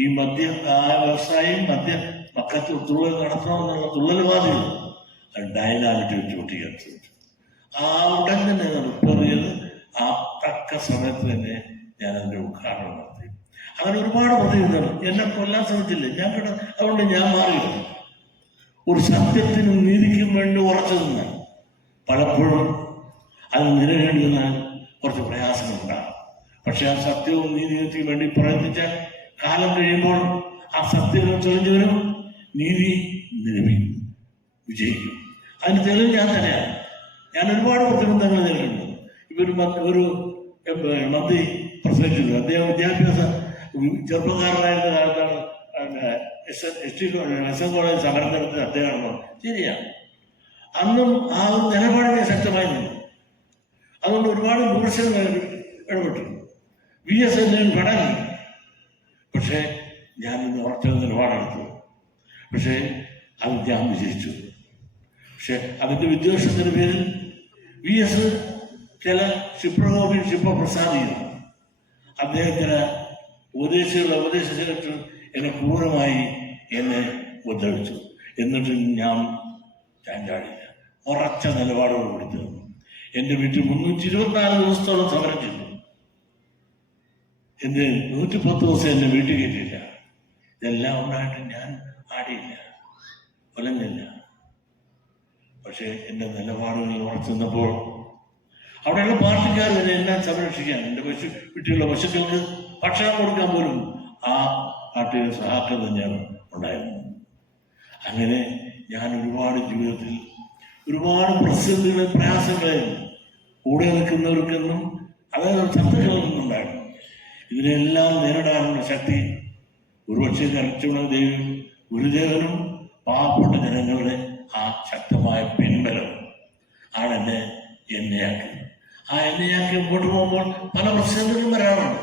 ഈ വ്യവസായം മക്കത്ത് തുള്ളൽ നടത്തണമെന്നുള്ള തുള്ളൽവാദികൾ ഡയനാമിറ്റ് വെച്ച് ഒട്ടിക്കാൻ ശ്രമിച്ചു. ആ ഉടൻ തന്നെ റിപ്പയർ ചെയ്ത് ആ തക്ക സമയത്ത് തന്നെ ഞാൻ അതിന്റെ ഉദ്ഘാടനം നടത്തി. അങ്ങനെ ഒരുപാട് പ്രതിനിധികൾ എന്നെ കൊല്ലാൻ ശ്രമിച്ചില്ലേ, അതുകൊണ്ട് ഞാൻ മാറിയില്ല. ഒരു സത്യത്തിനും നീതിക്കും വേണ്ടി ഉറച്ചു നിന്നാൽ പലപ്പോഴും അത് നിലനിൽക്കുന്ന കുറച്ച് പ്രയാസങ്ങളുണ്ടാകും. പക്ഷെ ആ സത്യവും നീതിക്കും വേണ്ടി പ്രയത്നിച്ചാൽ കാലം കഴിയുമ്പോൾ ആ സത്യങ്ങൾ തെളിഞ്ഞു വരും, നീതി വിജയിക്കും. അതിന് തെളിവ് ഞാൻ തന്നെയാണ്. ഞാൻ ഒരുപാട് പ്രതിബന്ധങ്ങൾ നേരിടുന്നു. ഇവർ ഒരു മന്ത്രി പ്രസംഗിച്ചത്, അദ്ദേഹം വിദ്യാഭ്യാസ ചെറുപ്പക്കാരനായിരുന്ന കാലത്താണ് SN കോളേജ് സമരം നടത്തിയത് അദ്ദേഹമാണോ? ശരിയാണ്. അന്നും ആ ഒരു നിലപാടിനെ ശക്തമായി നിന്നു. അതുകൊണ്ട് ഒരുപാട് വിമർശനങ്ങൾ ഇടപെട്ടു. VSN പടങ്ങി. പക്ഷേ ഞാൻ ഇന്ന് ഉറച്ച നിലപാടെടുത്തു. പക്ഷേ അത് ഞാൻ വിജയിച്ചു. പക്ഷെ അതിന്റെ വിദ്വേഷത്തിന്റെ പേരിൽ VS ചില ക്ഷിപ്രപ്രസാദ് ചെയ്യുന്നു. അദ്ദേഹത്തിന് ഉപദേശിച്ചിട്ട് എന്നെ ക്രൂരമായി എന്നെ ഉപദ്രവിച്ചു. എന്നിട്ട് ഞാൻ ചാഞ്ചാടില്ല, ഉറച്ച നിലപാടുകൾ കൊടുത്തു. എന്റെ വീട്ടിൽ 324 ദിവസത്തോളം സമരം ചെയ്തു. എന്റെ 110 ദിവസം എന്നെ വീട്ടിൽ കയറ്റിയില്ല. ഇതെല്ലാം ഉണ്ടായിട്ട് ഞാൻ ആടിയില്ല, കൊലഞ്ഞില്ല. പക്ഷെ എന്റെ നിലപാടുകളിൽ ഉറച്ചു നിന്നപ്പോൾ അവിടെയുള്ള പാർട്ടിക്കാർ വരെ എല്ലാം സംരക്ഷിക്കാൻ, എന്റെ വീട്ടിലുള്ള പശുക്കൾക്ക് ഭക്ഷണം കൊടുക്കാൻ പോലും ആ പാർട്ടിയുടെ സഹാക്കൾ തന്നെയാണ് ഉണ്ടായിരുന്നത്. അങ്ങനെ ഞാൻ ഒരുപാട് ജീവിതത്തിൽ ഒരുപാട് പ്രതിസന്ധികളും പ്രയാസങ്ങളായിരുന്നു. കൂടെ നിൽക്കുന്നവർക്കെന്നും അതായത് ശത്രുക്കളൊന്നും ഉണ്ടായിരുന്നു. ഇതിനെല്ലാം നേരിടാനുള്ള ശക്തി ഒരുപക്ഷെ ഗുരുദേവനും പാവപ്പെട്ട ജനങ്ങളുടെ ആ ശക്തമായ പിൻബലം ആണ് എന്നെയാക്കി. ആ എന്നെയാക്കി മുമ്പോട്ട് പോകുമ്പോൾ പല പ്രസിദ്ധങ്ങളും വരാറുണ്ട്.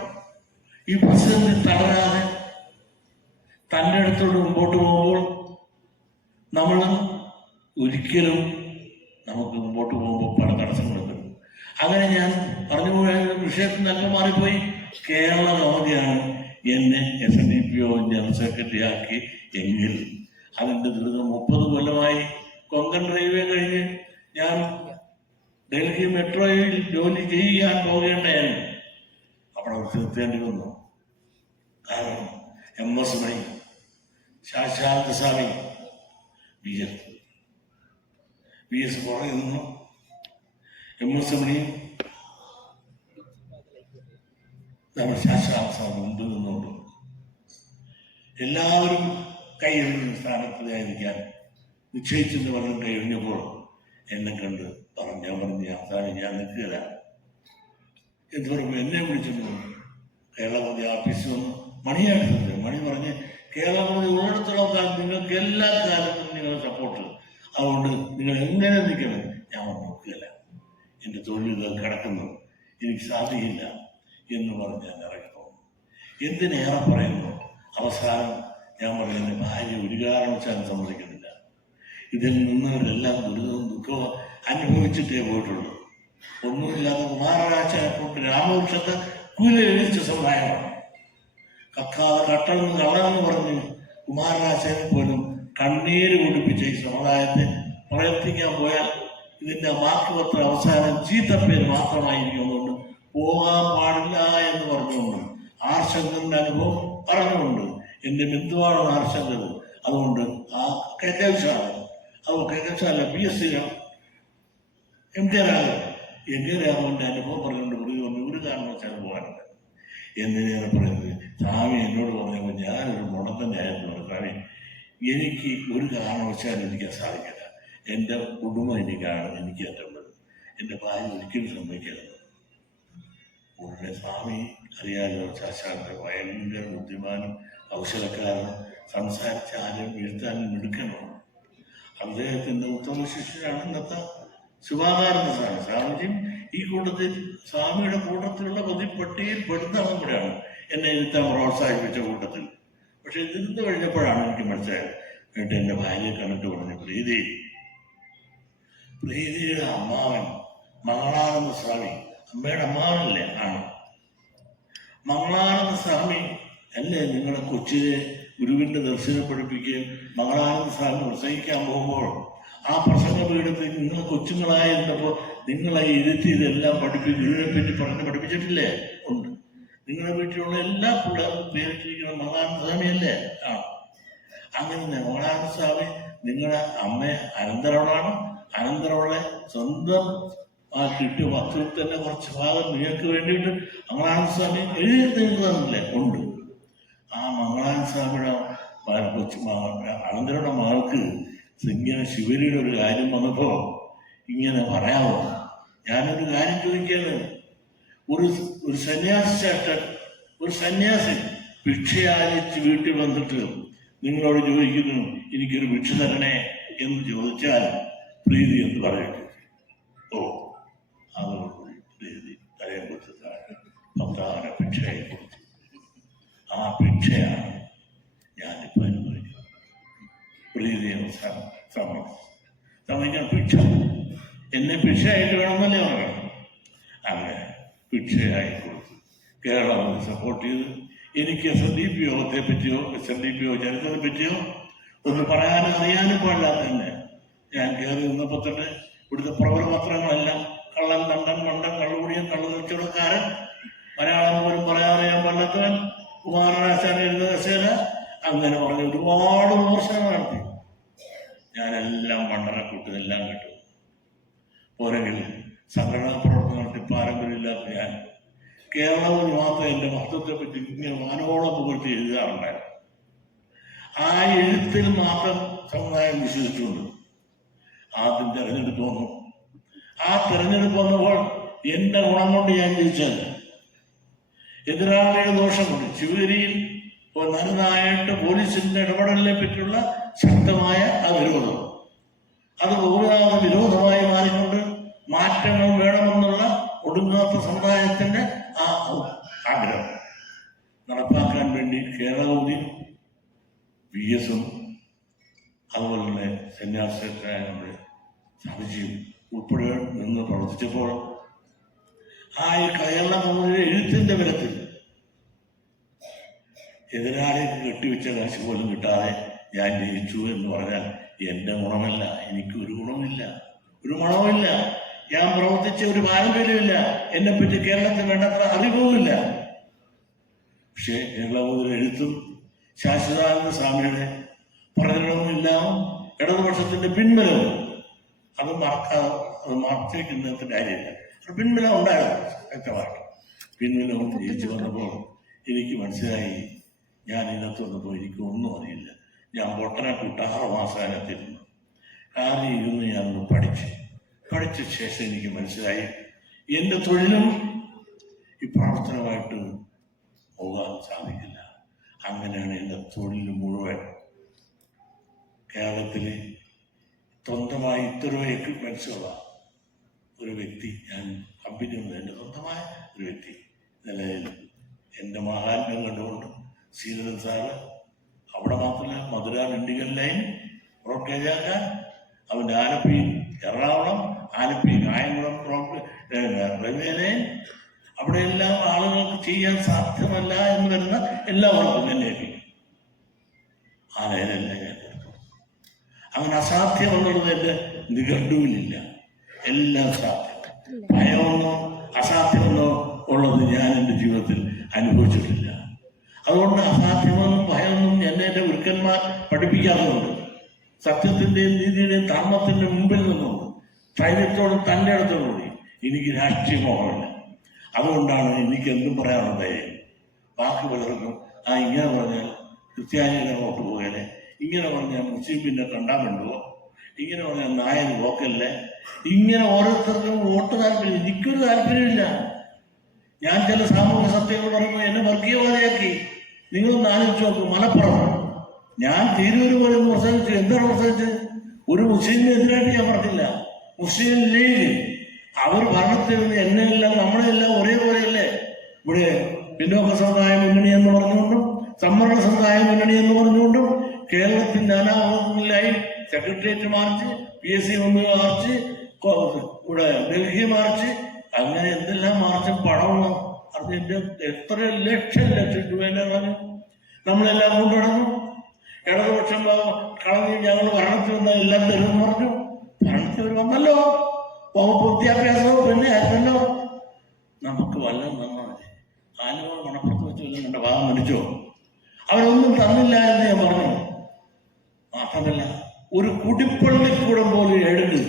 ഈ പ്രസിദ്ധത്തിൽ തളരാതെ തൻ്റെ അടുത്തോട് മുമ്പോട്ട് പോകുമ്പോൾ നമ്മൾ ഒരിക്കലും നമുക്ക് മുമ്പോട്ട് പോകുമ്പോൾ പല തടസ്സങ്ങളുണ്ട്. അങ്ങനെ ഞാൻ പറഞ്ഞു പോയ വിഷയത്തിൽ നല്ല മാറിപ്പോയി. കേരള ഗവൺമെന്റാണ് എന്നെ SNDPO ജനറൽ സെക്രട്ടറി ആക്കി എങ്കിൽ അതിൻ്റെ ദുരിതം 30 കൊല്ലമായി. കൊങ്കൺ റെയിൽവേ കഴിഞ്ഞ് ഞാൻ ഡൽഹി മെട്രോയിൽ ജോലി ചെയ്യാൻ പോകേണ്ടതാണ്. അവിടെ നിർത്തേണ്ടി വന്നു. കാരണം MS മണി, ശാശാന്ത സ്വാമി, VS പുറകെ നിന്നു. MS മണിയും നമ്മൾ ശാശാന്ത സ്വാമി മുമ്പിൽ നിന്നുകൊണ്ട് എല്ലാവരും കൈയൊഴിഞ്ഞ സ്ഥാനത്തിലായിരിക്കാൻ നിശ്ചയിച്ചെന്ന് പറഞ്ഞ് കൈയൊഴിഞ്ഞപ്പോൾ എന്നെ കണ്ട് ഞാൻ പറഞ്ഞു അവസാനം ഞാൻ നിൽക്കുകയില്ല എന്ന് പറയുമ്പോൾ എന്നെ വിളിച്ചിട്ട് കേരളമതി ഓഫീസിൽ വന്ന് മണിയായിട്ടുണ്ട്. മണി പറഞ്ഞ് കേരളമതി ഉള്ളിടത്തോളം കാലം നിങ്ങൾക്ക് എല്ലാ കാലത്തും നിങ്ങൾ സപ്പോർട്ട്, അതുകൊണ്ട് നിങ്ങൾ എങ്ങനെ നിൽക്കണം. ഞാൻ നോക്കുകയില്ല, എൻ്റെ തൊഴിൽ ഇത് കിടക്കുന്നു, എനിക്ക് സാധിക്കില്ല എന്ന് പറഞ്ഞ് ഞാൻ ഇറങ്ങിപ്പോകും. എന്തിനേറെ പറയുന്നു, അവസാനം ഞാൻ പറഞ്ഞു എൻ്റെ ഭാര്യ ഒരു കാരണവശാലും സമ്മതിക്കുന്നില്ല. ഇതിൽ നിന്നവരെല്ലാം ദുരിതവും ദുഃഖവും അനുഭവിച്ചിട്ടേ പോയിട്ടുള്ളൂ. ഒന്നുമില്ലാതെ കുമാരരാജനെ കൊണ്ട് രാമവൃക്ഷത്തെ കുലയിച്ച സമുദായമാണ്. കക്കാതെ കട്ടളെന്ന് കള്ളനെന്ന് പറഞ്ഞ് കുമാരരാജനെ പോലും കണ്ണീര് കുടിപ്പിച്ച ഈ സമുദായത്തെ പ്രവർത്തിക്കാൻ പോയാൽ ഇതിന്റെ വാക്കുപത്ര അവസാനം ചീത്തപ്പേര് മാത്രമായിരിക്കുന്നുണ്ട്. പോകാൻ പാടില്ല എന്ന് പറഞ്ഞുകൊണ്ട് ആർശങ്കറിന്റെ അനുഭവം പറഞ്ഞുകൊണ്ട് എൻ്റെ ബന്ധുവാണ് ആർശങ്കർ. അതുകൊണ്ട് ആ കേശാണ്, അത് കേശാല PSC MT രാഘവന്റെ അനുഭവം പറഞ്ഞുകൊണ്ട് ഒരു കാരണവശാൽ പോകാനുണ്ട്. എന്തിനേറെ പറയുന്നത്, സ്വാമി എന്നോട് പറഞ്ഞപ്പോൾ ഞാനൊരു മുടന്തന്നെ ആയിരുന്നു. സ്വാമി, എനിക്ക് ഒരു കാരണവശാലും എനിക്ക് സാധിക്കില്ല. എൻ്റെ കുടുംബം എനിക്കാണ് എനിക്ക് ഏറ്റവും വലുത്. എൻ്റെ ഭാര്യ ഒരിക്കലും സംഭവിക്കരുത്. ഉടനെ സ്വാമി അറിയാലോ, ശാസ്ത്രാർത്ഥ ഭയങ്കര ബുദ്ധിമാനും കൗശലക്കാരനും സംസാരിച്ചാലും എഴുത്താനും മിടുക്കനുമാണ്. അദ്ദേഹത്തിൻ്റെ ഉത്തമ ശിഷ്യനാണ് ഇന്നത്തെ ശുഭാകാരന്റെ സ്വാമി. സ്വാമിജിയും ഈ കൂട്ടത്തിൽ സ്വാമിയുടെ കൂട്ടത്തിലുള്ള പതിപ്പട്ടിയിൽ പെടുന്നതും കൂടെയാണ് എന്നെ എഴുത്താൻ പ്രോത്സാഹിപ്പിച്ച കൂട്ടത്തിൽ. പക്ഷെ ഇതിരുന്ന് കഴിഞ്ഞപ്പോഴാണ് എനിക്ക് മനസ്സിലായത്. എന്നിട്ട് എൻ്റെ ഭാര്യയെ കണ്ടിട്ട് പറഞ്ഞു, പ്രീതിയുടെ അമ്മാവൻ മംഗളാനന്ദ സ്വാമി, അമ്മയുടെ അമ്മാവനല്ലേ? ആണ്. മംഗളാനന്ദ സ്വാമി അല്ലേ നിങ്ങളെ കൊച്ചിലെ ഗുരുവിന്റെ ദർശനം പഠിപ്പിക്കുകയും മംഗളാനന്ദ സ്വാമി പ്രസംഗിക്കാൻ പോകുമ്പോൾ ആ പ്രസംഗ പീഠത്തിൽ നിങ്ങൾ കൊച്ചുങ്ങളായിരുന്നപ്പോൾ നിങ്ങളെ ഇരുത്തി ഇതെല്ലാം പഠിപ്പിക്കും, ഇതിനെപ്പറ്റി പറഞ്ഞ് പഠിപ്പിച്ചിട്ടില്ലേ? ഉണ്ട്. നിങ്ങളുടെ വീട്ടിലുള്ള എല്ലാ പിള്ളേർക്കും പേരിട്ടിരിക്കുന്ന മംഗളാനന്ദ സ്വാമിയല്ലേ? ആ. അങ്ങനെ മംഗളാനന്ദ സ്വാമി നിങ്ങളുടെ അമ്മ അനന്തരവളാണ്. അനന്തരവളെ സ്വന്തം ആ കിട്ടിയ വസ്തുവിൽ തന്നെ കുറച്ച് ഭാഗം നിങ്ങൾക്ക് വേണ്ടിയിട്ട് മംഗളാനന്ദ സ്വാമി എഴുതി തന്നില്ലേ? ഉണ്ട്. ആ മംഗളാനന്ദ സ്വാമിയുടെ കൊച്ചു അനന്തരയുടെ മകൾക്ക് ഇങ്ങനെ ശിവരിയുടെ ഒരു കാര്യം വന്നപ്പോ ഇങ്ങനെ പറയാമോ? ഞാനൊരു കാര്യം ചോദിക്കുകയാണ്. ഒരു സന്യാസി ചേട്ടൻ, ഒരു സന്യാസി ഭിക്ഷയാചിച്ച് വീട്ടിൽ വന്നിട്ട് നിങ്ങളോട് ചോദിക്കുന്നു എനിക്കൊരു ഭിക്ഷ തരണേ എന്ന് ചോദിച്ചാൽ പ്രീതി എന്ന് പറയട്ടെ? ഓ, അതോടുകൂടി പ്രീതി തലയെ കൊടുത്തതാണ് ഭക്താന ഭിക്ഷയെ കൊടുത്തു. ആ ഭിക്ഷയാണ് ഞാനിപ്പോൾ അനുഭവിക്കുന്നത്. പ്രീതിയെ സമ്മതിക്കാൻ ഭിക്ഷ എന്നെ ഭിക്ഷയായിട്ട് വേണമെന്നല്ലേ പറയണം. അങ്ങനെ ഭിക്ഷയായി കൊടുത്തു. കേരളം സപ്പോർട്ട് ചെയ്ത് എനിക്ക് SNDP യോഗത്തെ പറ്റിയോ SNDP ചരിത്രത്തെ പറ്റിയോ ഒന്ന് പറയാനും അറിയാനും പാടില്ലാത്ത തന്നെ ഞാൻ കയറി നിന്നപ്പോൾ തന്നെ ഇവിടുത്തെ പ്രബല പത്രങ്ങളെല്ലാം കള്ളൻ, തണ്ടൻ, മണ്ടൻ, കള്ളുകുടിയൻ, കള്ളു കച്ചവടക്കാരൻ, മലയാളം പോലും പറയാറിയാൻ പാടില്ലാത്തവൻ, കുമാരനാശാൻ എഴുതുന്ന കസേല, അങ്ങനെ പറഞ്ഞ് ഒരുപാട് വിമർശനങ്ങൾ നടത്തി. ഞാനെല്ലാം മണ്ടനക്കൂട്ടതെല്ലാം കേട്ടു. പോരെങ്കിൽ സംഘടനാ പ്രവർത്തനം നടത്തി പാരമ്പര്യമില്ലാത്ത ഞാൻ കേരളത്തിൽ മാത്രം എൻ്റെ മഹത്വത്തെ പറ്റി ഇങ്ങനെ വാനോളം പുകഴ്ത്തി എഴുതാറുണ്ടായിരുന്നു. ആ എഴുത്തിൽ മാത്രം സമുദായം വിശ്വസിച്ചുകൊണ്ട് ആദ്യം തെരഞ്ഞെടുപ്പ് വന്നു. ആ തെരഞ്ഞെടുപ്പ് വന്നപ്പോൾ എൻ്റെ ഗുണം കൊണ്ട് ഞാൻ ജയിച്ചത്, എതിരാളിയുടെ ദോഷം കൊണ്ട്. ശിവഗിരിയിൽ നരനായിട്ട് പോലീസിന്റെ ഇടപെടലിനെ പറ്റിയുള്ള ശക്തമായ ആ വിരോധം, അത് ബഹുനാഥ വിരോധമായി മാറിക്കൊണ്ട് മാറ്റങ്ങൾ വേണമെന്നുള്ള ഒടുങ്ങാത്ത സമുദായത്തിന്റെ ആ ആഗ്രഹം നടപ്പാക്കാൻ വേണ്ടി കേരളവും VS-ഉം അതുപോലെ തന്നെ സന്യാസിയായ നമ്മുടെ സ്വാമിജിയും ഉൾപ്പെടെ നിന്ന് പ്രവർത്തിച്ചപ്പോൾ ആ കേരളം എഴുത്തിന്റെ ബലത്തിൽ എതിരാളിക്ക് കെട്ടിവെച്ച കാശ് പോലും കിട്ടാതെ ഞാൻ ജയിച്ചു എന്ന് പറഞ്ഞാൽ എൻ്റെ ഗുണമല്ല, എനിക്ക് ഒരു ഗുണമില്ല, ഒരു ഗുണവുമില്ല. ഞാൻ പ്രവർത്തിച്ച ഒരു പാരമ്പര്യമില്ല, എന്നെപ്പറ്റി കേരളത്തിൽ വേണ്ടത്ര അറിവുമില്ല. പക്ഷേ കേരളത്തിൽ എഴുത്തും ശാശ്വതാനന്ദ സ്വാമിയുടെ പ്രചരണവുമില്ല, ഇടതുപക്ഷത്തിന്റെ പിൻബലവും അത് മറച്ചേക്കുന്നതിന്റെ കാര്യമില്ല. പിൻബലം ഉണ്ടായിരുന്നു വ്യക്തമായിട്ട്. പിൻബലവും ജയിച്ചു വന്നപ്പോൾ എനിക്ക് മനസ്സിലായി ഞാൻ ഇതിനകത്ത് വന്നപ്പോൾ എനിക്ക് ഒന്നും അറിയില്ല. ഞാൻ പൊട്ടനെക്കൂട്ട് 6 മാസം അതിനകത്തിരുന്നു. കാര്യം ഇരുന്ന് ഞാനൊന്ന് പഠിച്ച ശേഷം എനിക്ക് മനസ്സിലായി എൻ്റെ തൊഴിലും ഈ പ്രവർത്തനമായിട്ട് പോകാൻ സാധിക്കില്ല. അങ്ങനെയാണ് എൻ്റെ തൊഴിൽ മുഴുവൻ. കേരളത്തിൽ സ്വന്തമായി ഇത്രയും എക്യുപ്മെൻറ്റ്സുള്ള ഒരു വ്യക്തി, ഞാൻ കമ്പനിയൊന്നും എൻ്റെ സ്വന്തമായ ഒരു വ്യക്തി നിലയിൽ എൻ്റെ മഹാത്മ്യം കണ്ടുകൊണ്ട് ശ്രീധരൻ സാറ് അവിടെ മാത്രമല്ല മധുര ഡിണ്ടിഗൽ ലൈൻ ബ്രോഡ്ഗേജ് ആക്കാൻ, അവൻ്റെ ആലപ്പി എറണാകുളം, ആലപ്പി കായംകുളം റെയിൽവേ ലൈൻ, അവിടെയെല്ലാം ആളുകൾക്ക് ചെയ്യാൻ സാധ്യമല്ല എന്ന് വരുന്ന എല്ലാവർക്കും എന്നെ ഏൽപ്പിക്കും. ആ ലൈനെല്ലാം ഞാൻ കൊടുത്തു. അങ്ങനെ അസാധ്യമെന്നുള്ളത് എൻ്റെ നിഘണ്ടുവിലില്ല. എല്ലാം സാധ്യം. ഭയമൊന്നോ അസാധ്യമെന്നോ ഉള്ളത് ഞാൻ എൻ്റെ ജീവിതത്തിൽ അനുഭവിച്ചിട്ടില്ല. അതുകൊണ്ട് അസാധ്യമെന്നും ഭയമൊന്നും എന്നെ എൻ്റെ ഗുരുക്കന്മാർ പഠിപ്പിക്കാത്തതുകൊണ്ട് സത്യത്തിൻ്റെയും നീതിയുടെയും ധർമ്മത്തിൻ്റെ മുമ്പിൽ നിന്നുകൊണ്ട് ധൈര്യത്തോടും തൻ്റെ ഇടത്തോടുകൂടി എനിക്ക് രാഷ്ട്രീയ മോഹമില്ല. അതുകൊണ്ടാണ് എനിക്ക് എന്തും പറയാനുള്ള ധൈര്യം. ബാക്കി പലർക്കും ഇങ്ങനെ പറഞ്ഞാൽ ക്രിസ്ത്യാനിയുടെ വോട്ട് പോകലെ, ഇങ്ങനെ പറഞ്ഞാൽ മുസ്ലിം പിന്നെ കണ്ടാൻ വേണ്ടുവോ, ഇങ്ങനെ പറഞ്ഞാൽ നായർ പോക്കല്ലേ, ഇങ്ങനെ ഓരോരുത്തർക്കും വോട്ട് താല്പര്യം. എനിക്കൊരു താല്പര്യമില്ല. ഞാൻ ചില സാമൂഹ്യ സത്യങ്ങൾ പറയുമ്പോൾ എന്നെ വർഗീയവാദിയാക്കി. നിങ്ങളൊന്ന് ആലോചിച്ച് നോക്കും. മലപ്പുറം ഞാൻ തിരൂര് പോലെ പ്രസംഗിച്ചു. എന്താണ് പ്രസംഗിച്ചത്? ഒരു മുസ്ലിമിനെതിരായിട്ട് ഞാൻ പറഞ്ഞില്ല. മുസ്ലിം ലീഗ് അവർ ഭരണത്തിൽ നിന്ന് എന്നെല്ലാം നമ്മളെല്ലാം ഒരേപോലെയല്ലേ. ഇവിടെ പിന്നോക്ക സമുദായ മുന്നണി എന്ന് പറഞ്ഞുകൊണ്ടും സംവരണ സമുദായ മുന്നണി എന്ന് പറഞ്ഞുകൊണ്ടും കേരളത്തിൽ നാനാഭാഗങ്ങളിലായി സെക്രട്ടേറിയറ്റ് മാർച്ച്, PSC മാർച്ച്, ഇവിടെ ഡൽഹി മാർച്ച്, അങ്ങനെ എന്തെല്ലാം മാർച്ചും പണവും അതിൻ്റെ എത്ര ലക്ഷം രൂപേനെ പറഞ്ഞു നമ്മളെല്ലാം കൊണ്ടുനടന്നു. ഇടതുപക്ഷം കളഞ്ഞ് ഞങ്ങൾ ഭരണത്തിൽ വന്ന എല്ലാം തരുമെന്ന് പറഞ്ഞു. ഭരണത്തിൽ വന്നല്ലോ, വകുപ്പ് വിദ്യാഭ്യാസവും പിന്നെ ആയിരുന്നല്ലോ. നമുക്ക് വല്ലതും തന്നാൽ ആലുവ മണപ്പുറത്ത് വെച്ച് വല്ലതും കണ്ട ഭാഗം മരിച്ചോ? അവരൊന്നും തന്നില്ല എന്ന് ഞാൻ പറഞ്ഞു. മാത്രമല്ല ഒരു കുടിപ്പള്ളിക്കൂടം പോലും എടുത്ത്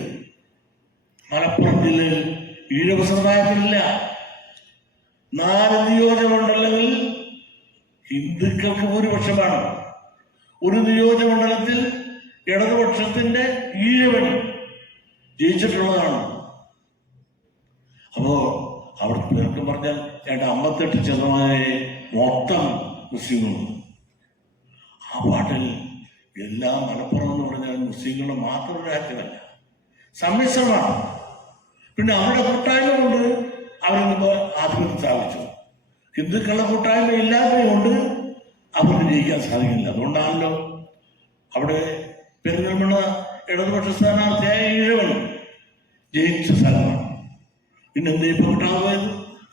മലപ്പുറം ജില്ലയിൽ ഈഴവ സമുദായത്തിലില്ല. 4 നിയോജകമണ്ഡലങ്ങളിൽ ഹിന്ദുക്കൾക്ക് ഭൂരിപക്ഷമാണ്. ഒരു നിയോജകമണ്ഡലത്തിൽ ഇടതുപക്ഷത്തിന്റെ ഈഴവൻ ജയിച്ചിട്ടുള്ളതാണ്. അപ്പോ അവിടെ പേർക്ക് പറഞ്ഞാൽ 58% മൊത്തം മുസ്ലിങ്ങളുണ്ട്. ആ പാട്ടിൽ എല്ലാ മലപ്പുറം എന്ന് പറഞ്ഞാൽ മുസ്ലിങ്ങളുടെ മാത്രം രാജ്യമല്ല, സമ്മിശ്രമാണ്. പിന്നെ അവരുടെ കൂട്ടായ്മ കൊണ്ട് അവരിന്ന് ആധിപത്യം സ്ഥാപിച്ചു. ഹിന്ദുക്കളുടെ കൂട്ടായ്മ ഇല്ലാത്തതുകൊണ്ട് അവർക്ക് ജയിക്കാൻ സാധിക്കില്ല. അതുകൊണ്ടാണല്ലോ അവിടെ പെരുന്തൽമണ്ണ ഇടതുപക്ഷ സ്ഥാനാർത്ഥിയായ ഈഴവൻ ജയിച്ച സ്ഥലമാണ്. പിന്നെ എന്താ ഇപ്പൊ കിട്ടാതെ പോയത്?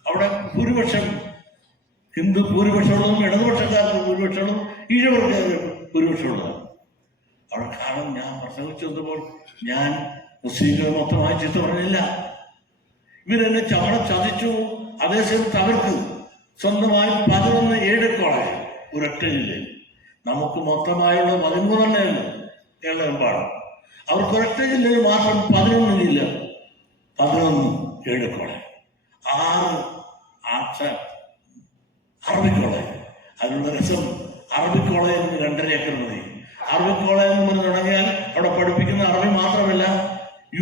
അവിടെ ഭൂരിപക്ഷം ഹിന്ദു ഭൂരിപക്ഷമുള്ളതും ഇടതുപക്ഷക്കാർക്ക് ഭൂരിപക്ഷമുള്ളതും ഈഴവർക്ക് ഭൂരിപക്ഷമുള്ളതാണ്. അവിടെ കാരണം ഞാൻ പ്രസംഗിച്ചു വന്നപ്പോൾ ഞാൻ മുസ്ലിങ്ങൾ മൊത്തമായി ചീത്ത പറഞ്ഞില്ല. ഇവരെന്നെ ചതിച്ചു. അതേസമയത്ത് അവർക്ക് സ്വന്തമായി 11 എയ്ഡഡ് കോളേജ് ഒരൊറ്റ ജില്ലയിൽ. നമുക്ക് മൊത്തമായുള്ള 13 കേരളമെമ്പാടും. അവർക്ക് ഒരൊറ്റ ജില്ലയിൽ മാത്രം 11 ജില്ല, 11 എയ്ഡഡ് കോളേജ്, 6 അറബിക് കോളേജ്. അതിനുള്ള രസം, അറബിക് കോളേജിന് 2.5 ഏക്കർ മതി. അറബിക് കോളേജ് എന്ന് പറഞ്ഞ് തുടങ്ങിയാൽ അവിടെ പഠിപ്പിക്കുന്ന അറബി മാത്രമല്ല,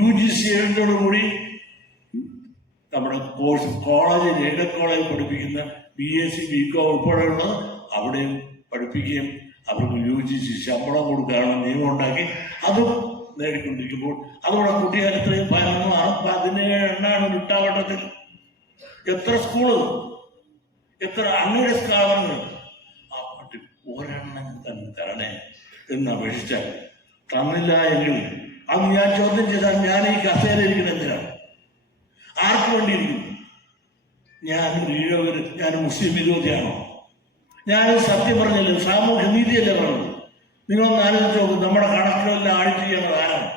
UGC കൂടി നമ്മുടെ കോളേജ് എയ്ഡഡ് കോളേജ് പഠിപ്പിക്കുന്ന BSc BCom ഉൾപ്പെടെയുള്ളത് അവിടെയും പഠിപ്പിക്കുകയും അവർക്ക് UGC ശമ്പളം കൊടുക്കാനുള്ള നിയമം ഉണ്ടാക്കി അതും നേടിക്കൊണ്ടിരിക്കുമ്പോൾ അതുകൂടെ കുട്ടികൾ 17 വിട്ടാവട്ടത്തിൽ എത്ര സ്കൂള്, എത്ര അൺഎയ്ഡഡ് സ്ഥാപനങ്ങൾ. ആ പട്ടി ഒരെണ്ണം തന്നെ തരണേ എന്ന് അപേക്ഷിച്ചാൽ തന്നില്ല എങ്കിൽ അത് ഞാൻ ചോദ്യം ചെയ്താൽ ഞാൻ ഈ കസേരയിരിക്കുന്നത് എന്തിനാണ്? ആർക്ക് വേണ്ടിയിരിക്കും? ഞാൻ മുസ്ലിം വിരോധിയാണോ? ഞാനത് സത്യം പറഞ്ഞല്ലോ, സാമൂഹ്യ നീതിയല്ലേ പറഞ്ഞത്. നിങ്ങളൊന്ന് ആലോചിച്ച് നോക്കും. നമ്മുടെ കണക്കുകളെല്ലാം ആഡിറ്റ് ചെയ്യണത് ആരാണ്?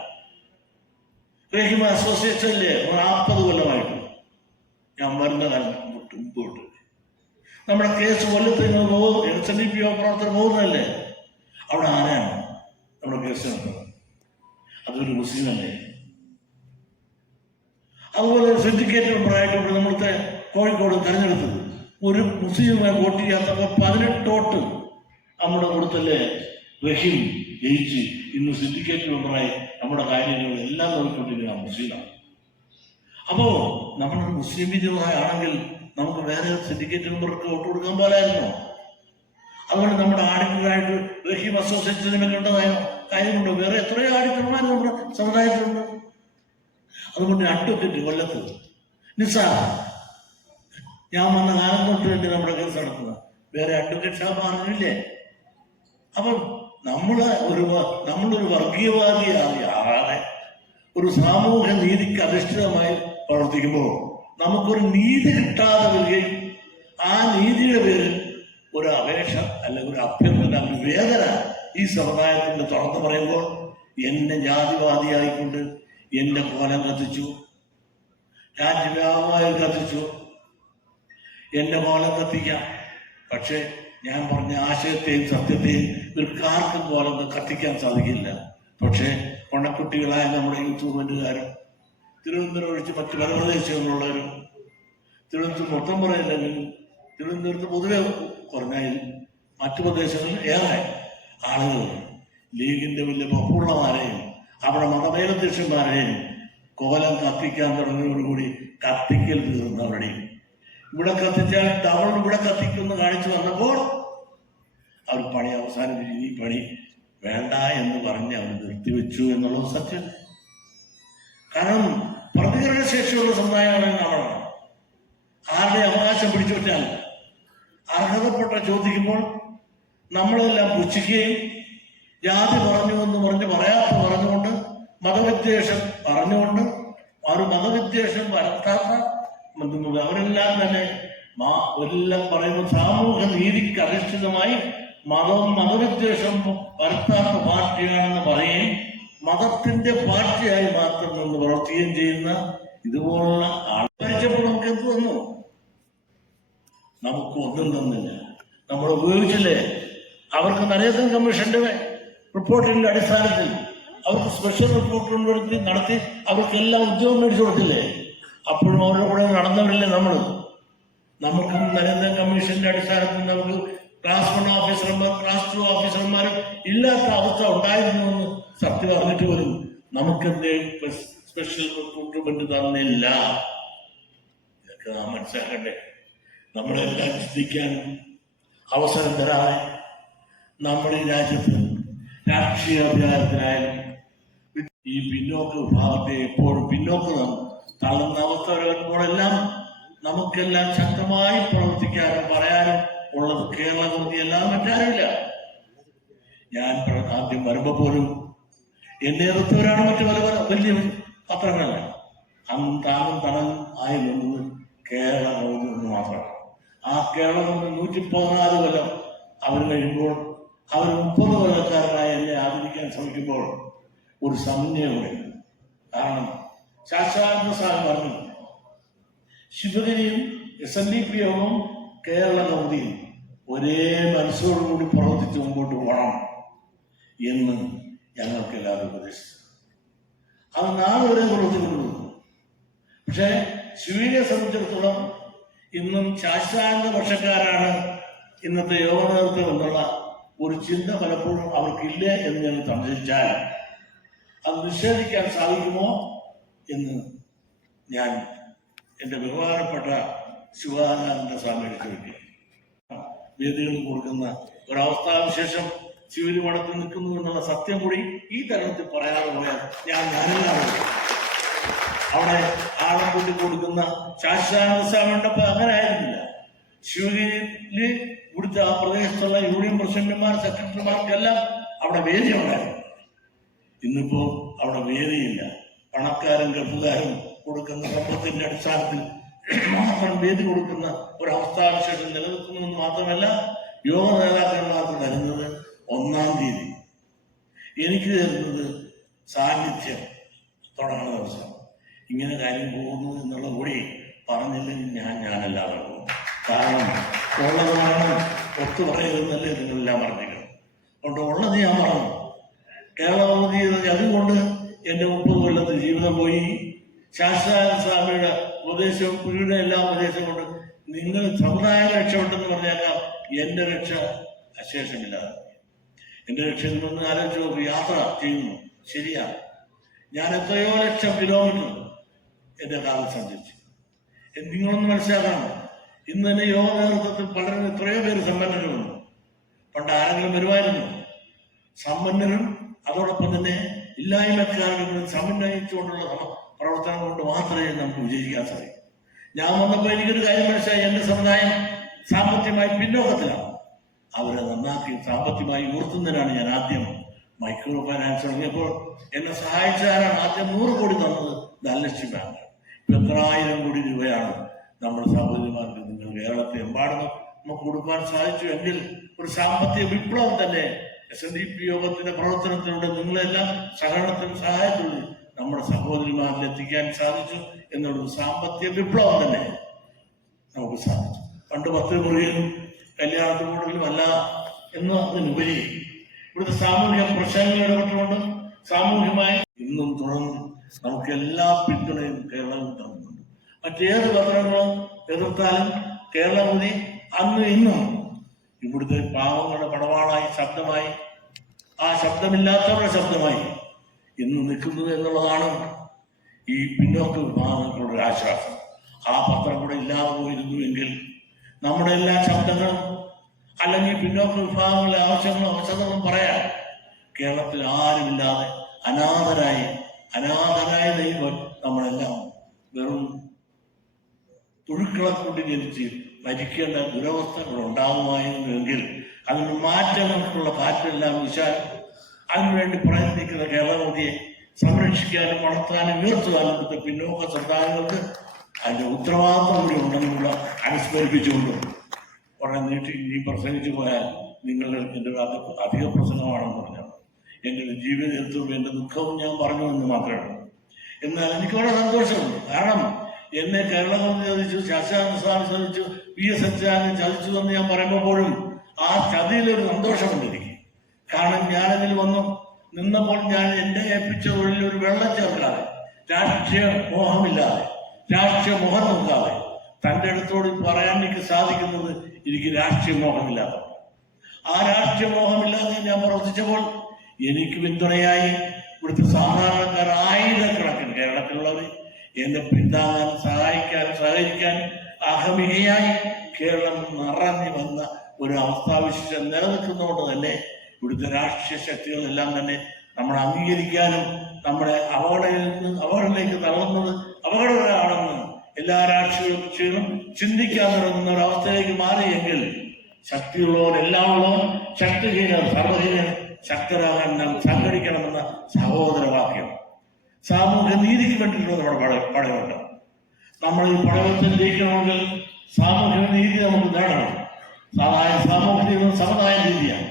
റഹീമ അസോസിയേഷനിലെ 40 കൊല്ലമായിട്ട് ഞാൻ വരുന്ന കാലം മുമ്പോട്ട് നമ്മുടെ കേസ് കൊല്ലത്ത് നിങ്ങൾ പോകും. SNDP പ്രവർത്തകർ പോകുന്നതല്ലേ? അവിടെ ആരാണ് നമ്മുടെ കേസ് നടത്തുന്നത്? അതൊരു മുസ്ലിമല്ലേ? അതുപോലെ സിൻഡിക്കേറ്റ് മെമ്പറായിട്ട് ഇവിടെ നമ്മളത്തെ കോഴിക്കോട് തെരഞ്ഞെടുത്തത് ഒരു മുസ്ലിമായി വോട്ട് ചെയ്യാത്തപ്പോൾ 18 വോട്ട് നമ്മുടെ കൊടുത്തല്ലേ റഹീം ജയിച്ച് ഇന്ന് സിൻഡിക്കേറ്റ് മെമ്പറായി നമ്മുടെ കാര്യങ്ങൾ എല്ലാം നോക്കിക്കൊണ്ടിരിക്കുന്ന മുസ്ലിമാണ്. അപ്പോ നമ്മളൊരു മുസ്ലിം വിരോധിയാണെങ്കിൽ നമുക്ക് വേറെ സിൻഡിക്കേറ്റ് മെമ്പർക്ക് വോട്ട് കൊടുക്കാൻ പോലായിരുന്നോ? അതുകൊണ്ട് നമ്മുടെ ആഡിറ്ററായിട്ട് റഹീം അസോസിയേഷനെ കണ്ടതായ കാര്യമുണ്ട്. വേറെ എത്രയോ ആഡിറ്റർമാർ നമ്മുടെ സമുദായത്തിലുണ്ട്. അതുകൊണ്ട് അഡ്വക്കേറ്റ് കൊല്ലത്ത് നിസാർ, ഞാൻ വന്ന കാലം തൊട്ട് തന്നെ നമ്മുടെ കേസ് നടത്തുന്നത് വേറെ അഡ്വക്കേറ്റ് സാബ് അറിഞ്ഞില്ലേ? അപ്പം നമ്മളൊരു വർഗീയവാദിയാകാതെ ഒരു സാമൂഹ്യ നീതിക്ക് അധിഷ്ഠിതമായി പ്രവർത്തിക്കുമ്പോൾ നമുക്കൊരു നീതി കിട്ടാതെ വരികയും ആ നീതിയുടെ പേരിൽ ഒരു അപേക്ഷ അല്ലെങ്കിൽ ഒരു അഭ്യർത്ഥന, ഒരു വേദന ഈ സമുദായത്തിന്റെ തുറന്നു പറയുമ്പോൾ എന്നെ ജാതിവാദിയായിക്കൊണ്ട് എന്റെ കോലം കത്തിച്ചു, രാജ്യവ്യാപകമായി കത്തിച്ചു, എന്റെ കോലം കത്തിക്കാം. പക്ഷെ ഞാൻ പറഞ്ഞ ആശയത്തെയും സത്യത്തെയും ഇവർക്കാർക്കും കോലം കത്തിക്കാൻ സാധിക്കില്ല. പക്ഷെ പണക്കുട്ടികളായ നമ്മുടെ യൂത്ത് മൂവ്മെന്റുകാരും തിരുവനന്തപുരം ഒഴിച്ച് മറ്റു പല പ്രദേശങ്ങളിലുള്ളവരും, തിരുവനന്തപുരം മൊത്തം പറയില്ലെങ്കിലും തിരുവനന്തപുരത്ത് പൊതുവെ കുറഞ്ഞാൽ മറ്റു പ്രദേശങ്ങളിൽ ഏറെ ആളുകൾ ലീഗിന്റെ വലിയ പപ്പുള്ളമാരെയും അവിടെ മതമേലധ്യക്ഷന്മാരെയും കോലം കത്തിക്കാൻ തുടങ്ങിയതോടുകൂടി കത്തിക്കൽ തീർന്നവരുടെയും ഇവിടെ കത്തിച്ചാൽ ഡബിൾ ഇവിടെ കത്തിക്കുമെന്ന് കാണിച്ചു വന്നപ്പോൾ അവർ പണി അവസാനിപ്പിച്ച് ഈ പണി വേണ്ട എന്ന് പറഞ്ഞ് അവർ നിർത്തിവെച്ചു എന്നുള്ളത് സത്യം. കാരണം പ്രതികരണ ശേഷിയുള്ള സമുദായമാണ് നമ്മളാണ്. ആരുടെ അവകാശം പിടിച്ചു വെച്ചാൽ അർഹതപ്പെട്ട ചോദിക്കുമ്പോൾ നമ്മളെല്ലാം പുച്ഛിക്കുകയും ജാതി പറഞ്ഞു എന്ന് പറഞ്ഞുകൊണ്ട് മതവിദ്വേഷം പറഞ്ഞുകൊണ്ട് മതവിദ്വേഷം വളർത്താത്ത അവരെല്ലാം തന്നെ എല്ലാം പറയുമ്പോൾ സാമൂഹ്യ നീതിക്ക് അധിഷ്ഠിതമായി മതവിദ്വേഷം വളർത്താത്ത പാർട്ടിയാണെന്ന് പറയുകയും മതത്തിന്റെ പാർട്ടിയായി മാത്രം നിന്ന് പ്രവർത്തിക്കുകയും ചെയ്യുന്ന ഇതുപോലുള്ള ആൾക്കാരിച്ചപ്പോൾ നമുക്ക് എന്ത് വന്നു? നമുക്ക് ഒന്നും തന്നില്ല. നമ്മൾ ഉപയോഗിച്ചില്ലേ? അവർക്ക് നരേന്ദ്രൻ കമ്മീഷന്റെ റിപ്പോർട്ടിന്റെ അടിസ്ഥാനത്തിൽ അവർക്ക് സ്പെഷ്യൽ റിപ്പോർട്ട് നടത്തി അവർക്കെല്ലാം ഉദ്യോഗം മേടിച്ചു കൊടുത്തില്ലേ? അപ്പോഴും അവരുടെ കൂടെ നടന്നവരില്ലേ നമ്മൾ? നമുക്കും നരേന്ദ്രൻ കമ്മീഷന്റെ അടിസ്ഥാനത്തിൽ നമുക്ക് ക്ലാസ് 1 ഓഫീസർമാർ, ക്ലാസ് 2 ഓഫീസർമാർ ഇല്ലാത്ത അവസ്ഥ ഉണ്ടായിരുന്നുവെന്ന് സത്യം അറിഞ്ഞിട്ട് പോലും നമുക്കെന്തേ സ്പെഷ്യൽ റിക്രൂട്ട്മെന്റ് തന്നില്ല. ഇതൊക്കെ നാം മനസ്സിലാക്കണ്ടേ? നമ്മളെല്ലാം ചിന്തിക്കാനും അവസരം തരാതെ നമ്മുടെ ഈ രാജ്യത്ത് രാഷ്ട്രീയ അധികാരത്തിനായാലും ഈ പിന്നോക്ക വിഭാഗത്തെ എപ്പോഴും പിന്നോക്കം തള്ളുന്ന അവസ്ഥ വരുമ്പോഴെല്ലാം നമുക്കെല്ലാം ശക്തമായി പ്രവർത്തിക്കാനും പറയാനും ഉള്ളത് കേരള കൃതിയെല്ലാം മറ്റാരുമില്ല. ഞാൻ ആദ്യം വരുമ്പോൾ പോലും എന്നെ എതിർത്തവരാണ് മറ്റു പല വലിയ പത്രങ്ങളല്ല. താങ്ങും തണൽ ആയി നിന്നത് കേരള കൃതി എന്ന് മാത്രമാണ്. ആ കേരളം 114 കൊല്ലം അവർ കഴിയുമ്പോൾ അവർ 30 കൊല്ലക്കാരനായി എന്നെ ആദരിക്കാൻ ശ്രമിക്കുമ്പോൾ ഒരു സമന്വയമുണ്ട്. കാരണം ശാസ്ത്രാനന്ദ സാർ പറഞ്ഞു, ശിവഗിരിയും SNDP യോഗവും കേരള കൗമുദിയും ഒരേ മനസ്സോടുകൂടി പ്രവർത്തിച്ച് മുമ്പോട്ട് പോകണം എന്ന് ഞങ്ങൾക്ക് എല്ലാവരും ഉപദേശിച്ചു. അത് നാളെ വരെ പ്രവർത്തിക്കൊണ്ടിരുന്നു. പക്ഷെ ശിവനെ സംബന്ധിച്ചിടത്തോളം ഇന്നും ശാസ്ത്രാനന്ദ പക്ഷക്കാരാണ് ഇന്നത്തെ യോഗ നേതൃത്വം എന്നുള്ള ഒരു ചിന്ത പലപ്പോഴും അവർക്കില്ല എന്ന് ഞങ്ങൾ സംശയിച്ചാൽ അത് നിഷേധിക്കാൻ സാധിക്കുമോ എന്ന് ഞാൻ എൻ്റെ ബഹുമാനപ്പെട്ട ശിവാനന്ദ സ്വാമിയെ ചോദിക്കും. വേദികൾ കൊടുക്കുന്ന ഒരവസ്ഥാവിശേഷം ശിവന് മടത്തിൽ നിൽക്കുന്നു എന്നുള്ള സത്യം കൂടി ഈ തരത്തിൽ പറയാതെ പോയാൽ ഞാനെല്ലാം അവിടെ ആഴം കൂട്ടി കൊടുക്കുന്ന ശാസ്ത്രാനന്ദ സ്വാമിയുണ്ടപ്പോ അങ്ങനെ ആയിരുന്നില്ല. ശിവഗിരിയില് ഇവിടുത്തെ ആ പ്രദേശത്തുള്ള യൂണിയൻ പ്രസിഡന്റുമാർ, സെക്രട്ടറിമാർക്കെല്ലാം അവിടെ വേദി ഉണ്ടായിരുന്നു. ഇന്നിപ്പോ അവിടെ വേദിയില്ല. പണക്കാരും ഗൾഫുകാരും കൊടുക്കുന്ന സമ്പത്തിന്റെ അടിസ്ഥാനത്തിൽ മാത്രം വേദി കൊടുക്കുന്ന ഒരവസ്ഥാവിശേഷം നിലനിൽക്കുന്നുവെന്ന് മാത്രമല്ല, യോഗ നേതാക്കന്മാർക്ക് തരുന്നത് 1-ാം തീയതി, എനിക്ക് തരുന്നത് സാന്നിധ്യം തുടങ്ങുന്ന ദിവസം. ഇങ്ങനെ കാര്യം പോകുന്നു എന്നുള്ള കൂടി പറഞ്ഞില്ലെങ്കിൽ ഞാനെല്ലാവർക്കും. കാരണം ഉള്ളതാണ് ഒത്തു പറയുന്നല്ലേ നിങ്ങളെല്ലാം പറഞ്ഞിരിക്കണം. അതുകൊണ്ട് ഉള്ളത് ഞാൻ പറഞ്ഞു. കേരള കൗമുദി അതുകൊണ്ട് എൻ്റെ 30 കൊല്ലത്തെ ജീവിതം പോയി. ശാസ്ത്രാനന്ദ സ്വാമിയുടെ ഉപദേശവും പുള്ളിയുടെ എല്ലാ ഉപദേശവും കൊണ്ട് നിങ്ങൾ സമുദായം രക്ഷപ്പെട്ടെന്ന് പറഞ്ഞേക്കാം, എൻ്റെ രക്ഷ അശേഷമില്ലാതെ. എൻ്റെ രക്ഷയിൽ നിന്ന് ആലോചിച്ച് നോക്കി. യാത്ര ചെയ്യുന്നു, ശരിയാണ്. ഞാൻ എത്രയോ ലക്ഷം കിലോമീറ്റർ എൻ്റെ കാലം സഞ്ചരിച്ചു. നിങ്ങളൊന്ന് മനസ്സിലാക്കണം, ഇന്ന് തന്നെ യോഗ നേതൃത്വത്തിൽ പലരും എത്രയോ പേര് സമ്പന്നരുമുണ്ട്. പണ്ട് ആരെങ്കിലും വരുമായിരുന്നു. സമ്പന്നരും അതോടൊപ്പം തന്നെ ഇല്ലായ്മക്കാരും സമന്വയിച്ചുകൊണ്ടുള്ള പ്രവർത്തനം കൊണ്ട് മാത്രമേ നമുക്ക് വിജയിക്കാൻ സാധിക്കൂ. ഞാൻ വന്നപ്പോൾ എനിക്കൊരു കാര്യം മനസ്സിലായി, എന്റെ സമുദായം സാമ്പത്തികമായി പിന്നോക്കത്തിലാണ്. അവരെ നന്നാക്കി സാമ്പത്തികമായി ഉയർത്തുന്നതിനാണ് ഞാൻ ആദ്യം മൈക്രോ ഫൈനാൻസ് തുടങ്ങിയപ്പോൾ എന്നെ സഹായിച്ചതാരാണ്? ആദ്യം 100 കോടി തന്നത് ധനലക്ഷ്മി ബാങ്ക്. ഇപ്പൊ 1,000 കോടി രൂപയാണ് നമ്മുടെ സഹോദരിമാർക്ക് നിങ്ങൾ കേരളത്തെ എമ്പാടും നമുക്ക് കൊടുക്കാൻ സാധിച്ചു എങ്കിൽ ഒരു സാമ്പത്തിക വിപ്ലവം തന്നെ SNDP യോഗത്തിന്റെ പ്രവർത്തനത്തിലൂടെ നിങ്ങളെല്ലാം സഹകരണത്തിനും സഹായത്തോടെ നമ്മുടെ സഹോദരിമാരിൽ എത്തിക്കാൻ സാധിച്ചു എന്നുള്ളൊരു സാമ്പത്തിക വിപ്ലവം തന്നെ നമുക്ക് സാധിച്ചു. പണ്ട് 10 മുറിയിലും കല്യാണത്തിനും അല്ല എന്നതിനുപരി ഇവിടുത്തെ സാമൂഹിക പ്രശ്നങ്ങൾ ഇടപെട്ടുകൊണ്ട് സാമൂഹികമായി ഇന്നും തുടർന്ന് നമുക്ക് എല്ലാ പിന്തുണയും കേരളം തന്നിട്ടുണ്ട്. മറ്റേത് പത്രങ്ങളും എതിർത്താലും കേരളമുതി അന്നും ഇന്നും ഇവിടുത്തെ പാവങ്ങളുടെ പടവാളായി ശബ്ദമായി, ആ ശബ്ദമില്ലാത്തവരുടെ ശബ്ദമായി ഇന്ന് നിൽക്കുന്നത് എന്നുള്ളതാണ് ഈ പിന്നോക്ക വിഭാഗങ്ങളുടെ ഒരു ആശ്വാസം. ആ പത്രം കൂടെ ഇല്ലാതെ പോയിരുന്നു എങ്കിൽ നമ്മുടെ എല്ലാ ശബ്ദങ്ങളും അല്ലെങ്കിൽ പിന്നോക്ക വിഭാഗങ്ങളിലെ ആവശ്യങ്ങളും അവസരങ്ങളും പറയാൻ കേരളത്തിൽ ആരുമില്ലാതെ അനാഥരായി നമ്മളെല്ലാം വെറും പുഴുക്കളെ കൊണ്ട് ജനിച്ച് മരിക്കേണ്ട ദുരവസ്ഥകൾ ഉണ്ടാകുമായിരുന്നുവെങ്കിൽ അതിന് മാറ്റങ്ങൾക്കുള്ള കാറ്റെല്ലാം വിശാൽ അതിനുവേണ്ടി പ്രയത്നിക്കുന്ന കേരളമോദിയെ സംരക്ഷിക്കാനും വളർത്താനും ഉയർത്തുവാനും ഇവിടുത്തെ പിന്നോക്ക സമുദായങ്ങൾക്ക് അതിന്റെ ഉത്തരവാദിത്വം കൂടി ഉണ്ടെന്നുള്ള അനുസ്മരിപ്പിച്ചുകൊണ്ടും കുറെ നീട്ടി ഇനി പ്രസംഗിച്ചു പോയാൽ നിങ്ങൾ എൻ്റെ അധിക പ്രസംഗമാണെന്ന് പറഞ്ഞാൽ എൻ്റെ ജീവിതത്തിലും എൻ്റെ ദുഃഖവും ഞാൻ പറഞ്ഞു എന്ന് മാത്രമേ ഉള്ളൂ. എന്നാൽ എനിക്ക് വളരെ സന്തോഷമുണ്ട്. കാരണം എന്നെ കേരളം ചതിച്ചു, ശാസ്ത്രാനന്ദ സ്വാമി ചതിച്ചു, PS അച്യുതാനന്ദൻ ചതിച്ചു എന്ന് ഞാൻ പറയുമ്പോഴും ആ ചതിയിലൊരു സന്തോഷമുണ്ട് എനിക്ക്. കാരണം ഞാനതിൽ വന്നു നിന്നപ്പോൾ ഞാൻ എന്റെ ഏൽപ്പിച്ച തൊഴിൽ ഒരു വെള്ളം ചേർക്കാതെ, രാഷ്ട്രീയ മോഹമില്ലാതെ, രാഷ്ട്രീയ മോഹം നോക്കാതെ തൻ്റെ അടുത്തോട് പറയാൻ എനിക്ക് സാധിക്കുന്നത് എനിക്ക് രാഷ്ട്രീയ മോഹമില്ലാതെ. ആ രാഷ്ട്രീയ മോഹമില്ലാതെ ഞാൻ പ്രവർത്തിച്ചപ്പോൾ എനിക്ക് പിന്തുണയായി ഇവിടുത്തെ സാധാരണക്കാർ ആയിരക്കണക്കിന് കേരളത്തിലുള്ളവർ എന്നെ പിന്താങ്ങാൻ സഹകരിക്കാൻ അഹമികയായി കേരളം നിറഞ്ഞു വന്ന ഒരു അവസ്ഥാവിശേഷം നിലനിൽക്കുന്നതുകൊണ്ട് തന്നെ ഇവിടുത്തെ രാഷ്ട്രീയ ശക്തികളെല്ലാം തന്നെ നമ്മളെ അംഗീകരിക്കാനും നമ്മുടെ അപകടത്തിലേക്ക് തള്ളുന്നത് അപകടകരമാണെന്ന് എല്ലാ രാഷ്ട്രീയ കക്ഷികളും ചിന്തിക്കാൻ തുടങ്ങുന്ന ഒരു അവസ്ഥയിലേക്ക് മാറിയെങ്കിൽ ശക്തിയുള്ളവരെല്ലാം ഉള്ളവർ ശക്തിഹീനർ സർവഹീനർ ശക്തരാകാൻ നാം സംഘടിക്കണമെന്ന സഹോദരവാക്യം സാമൂഹ്യ നീതിക്ക് വേണ്ടിയിട്ടുള്ള നമ്മുടെ പടവുണ്ട്. നമ്മൾ ഈ പടവത്തിൽ ജയിക്കണമെങ്കിൽ സാമൂഹ്യ നീതി നമുക്ക് നേടണം. സാമൂഹ്യ സമുദായ നീതിയാണ്.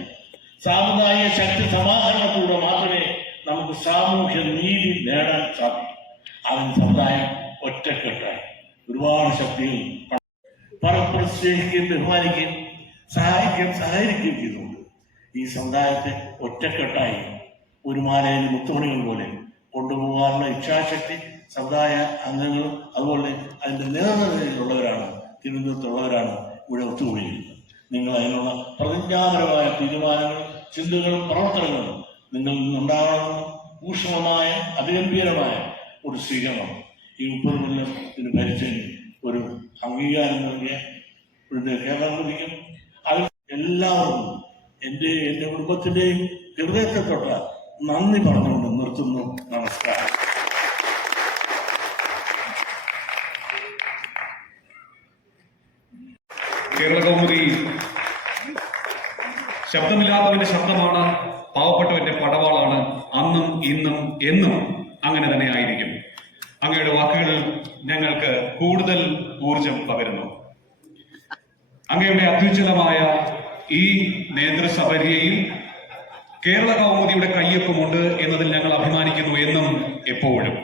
സാമുദായിക ശക്തി സമാഹരണത്തിലൂടെ മാത്രമേ നമുക്ക് സാമൂഹ്യ നീതി നേടാൻ സാധിക്കൂ. അതിന് സമുദായം ഒറ്റക്കെട്ടായി ഒരുപാട് ശക്തികൾ പരസ്പരം സ്നേഹിക്കുകയും ബഹുമാനിക്കുകയും സഹകരിക്കുകയും ചെയ്തുകൊണ്ട് ഈ സമുദായത്തെ ഒറ്റക്കെട്ടായി ഒരു മാലയിൽ മുത്തുമണികൾ പോലെ കൊണ്ടുപോകാനുള്ള ഇച്ഛാശക്തി സമുദായ അംഗങ്ങളും അതുപോലെ അതിന്റെ നേതൃത്വത്തിലുള്ളവരാണ്, തിരുവനന്തപുരത്തുള്ളവരാണ് ഇവിടെ ഒത്തുകൂടിയിരിക്കുന്നത്. നിങ്ങൾ അതിനുള്ള പ്രതിജ്ഞാപരമായ തീരുമാനങ്ങളും ചിന്തകളും പ്രവർത്തനങ്ങളും നിങ്ങളിൽ നിന്നുണ്ടാകണമെന്ന് ഊഷ്മമായ അതിഗംഭീരമായ ഒരു സ്വീകരണം ഈ 30 കൊല്ലം ഇതിന് ഭരിച്ചതിന് ഒരു അംഗീകാരം നൽകിയ കേരളത്തിലേക്കും അതിൽ എല്ലാവർക്കും എൻ്റെ കുടുംബത്തിൻ്റെയും ഹൃദയത്തെ തൊട്ട നന്ദി പറഞ്ഞുകൊണ്ട് നിർത്തുന്നു. നമസ്കാരം. കേരള കൗമുദി ശബ്ദമില്ലാത്തവന്റെ ശബ്ദമാണ്, പാവപ്പെട്ടവന്റെ പടവാളാണ്. അന്നും ഇന്നും എന്നും അങ്ങനെ തന്നെ ആയിരിക്കും. അങ്ങയുടെ വാക്കുകൾ ഞങ്ങൾക്ക് കൂടുതൽ ഊർജം പകരുന്നു. അങ്ങയുടെ അത്യുജ്വലമായ ഈ നേതൃസപര്യയിൽ കേരള കൗമുദിയുടെ കയ്യൊപ്പമുണ്ട് എന്നതിൽ ഞങ്ങൾ അഭിമാനിക്കുന്നു എന്നും എപ്പോഴും.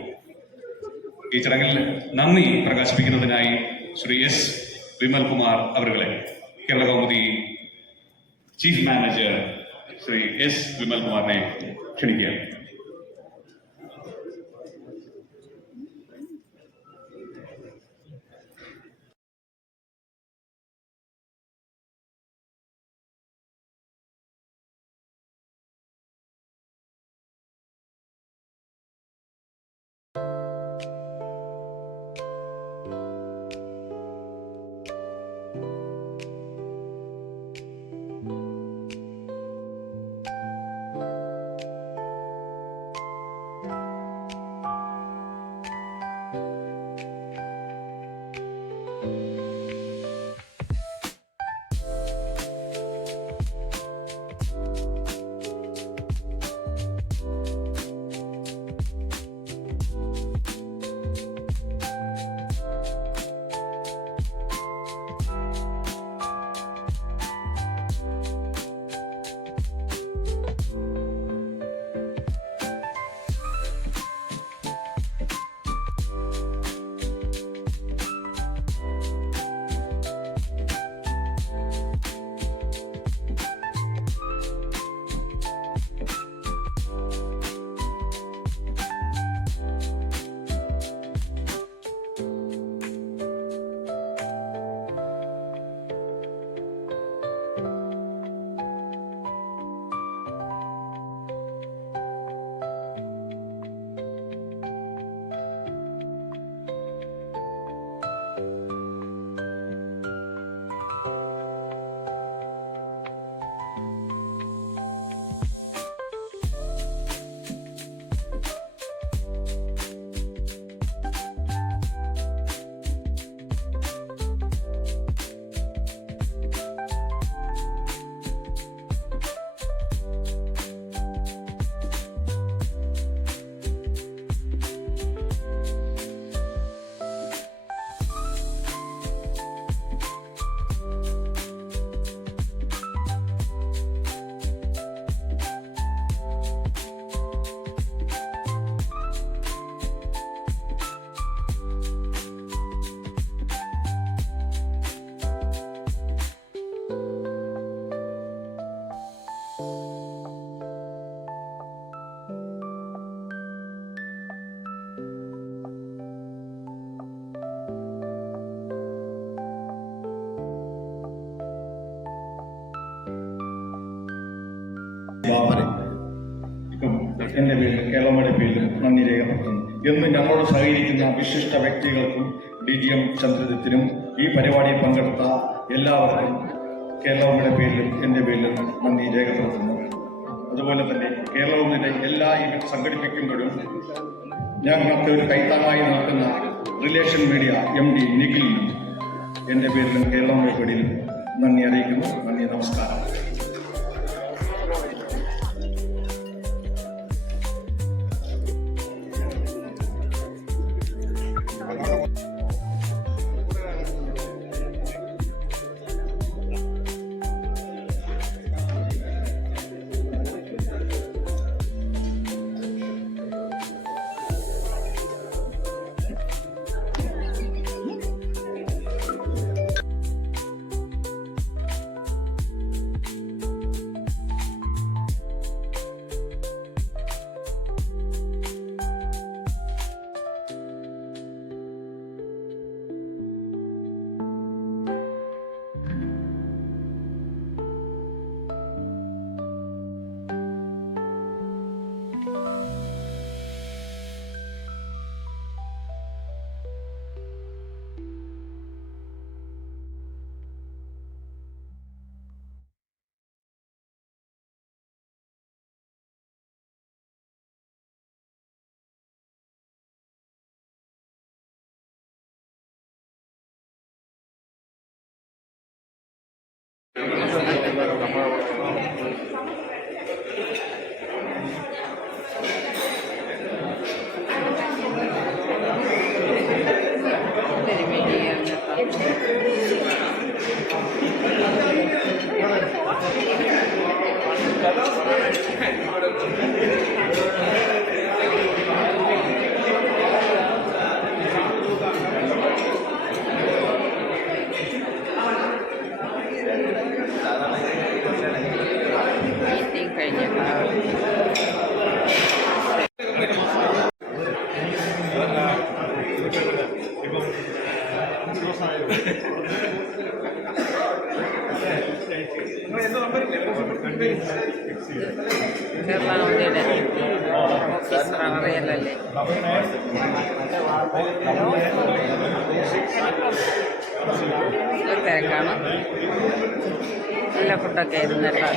ഈ ചടങ്ങിൽ നന്ദി പ്രകാശിപ്പിക്കുന്നതിനായി ശ്രീ എസ് വിമൽകുമാർ അവരുകളെ Kerala Kaumudi chief manager Shri S വിമൽകുമാറിനെ ക്ഷണിക്കുകയാണ്. വാപ്പനെ ഇപ്പം എൻ്റെ പേരിലും കേരളമ്മയുടെ പേരിലും നന്ദി രേഖപ്പെടുത്തുന്നു. എന്ന് ഞങ്ങളോട് സഹകരിക്കുന്ന വിശിഷ്ട വ്യക്തികൾക്കും DGM ചന്ദ്രജിത്തിനും ഈ പരിപാടിയിൽ പങ്കെടുത്ത എല്ലാവർക്കും കേരളമ്മയുടെ പേരിലും എൻ്റെ പേരിലും നന്ദി രേഖപ്പെടുത്തുന്നു. അതുപോലെ തന്നെ കേരളത്തിൻ്റെ എല്ലാ ഇവന്റ് സംഘടിപ്പിക്കുമ്പോഴും ഞങ്ങൾക്ക് ഒരു കൈത്താങ്ങായി നിൽക്കുന്ന റിലേഷൻ മീഡിയ MD നിഖിലിനും എൻ്റെ പേരിലും കേരളമ്മയുടെ പേരിലും നന്ദി അറിയിക്കുന്നു. നന്ദി, നമസ്കാരം. കേരളാവധിയുടെ ഓഫീസർ അറിയലല്ലേ തിരക്കാണ്. നല്ല ഫുഡൊക്കെ ആയിരുന്നു കേട്ടോ.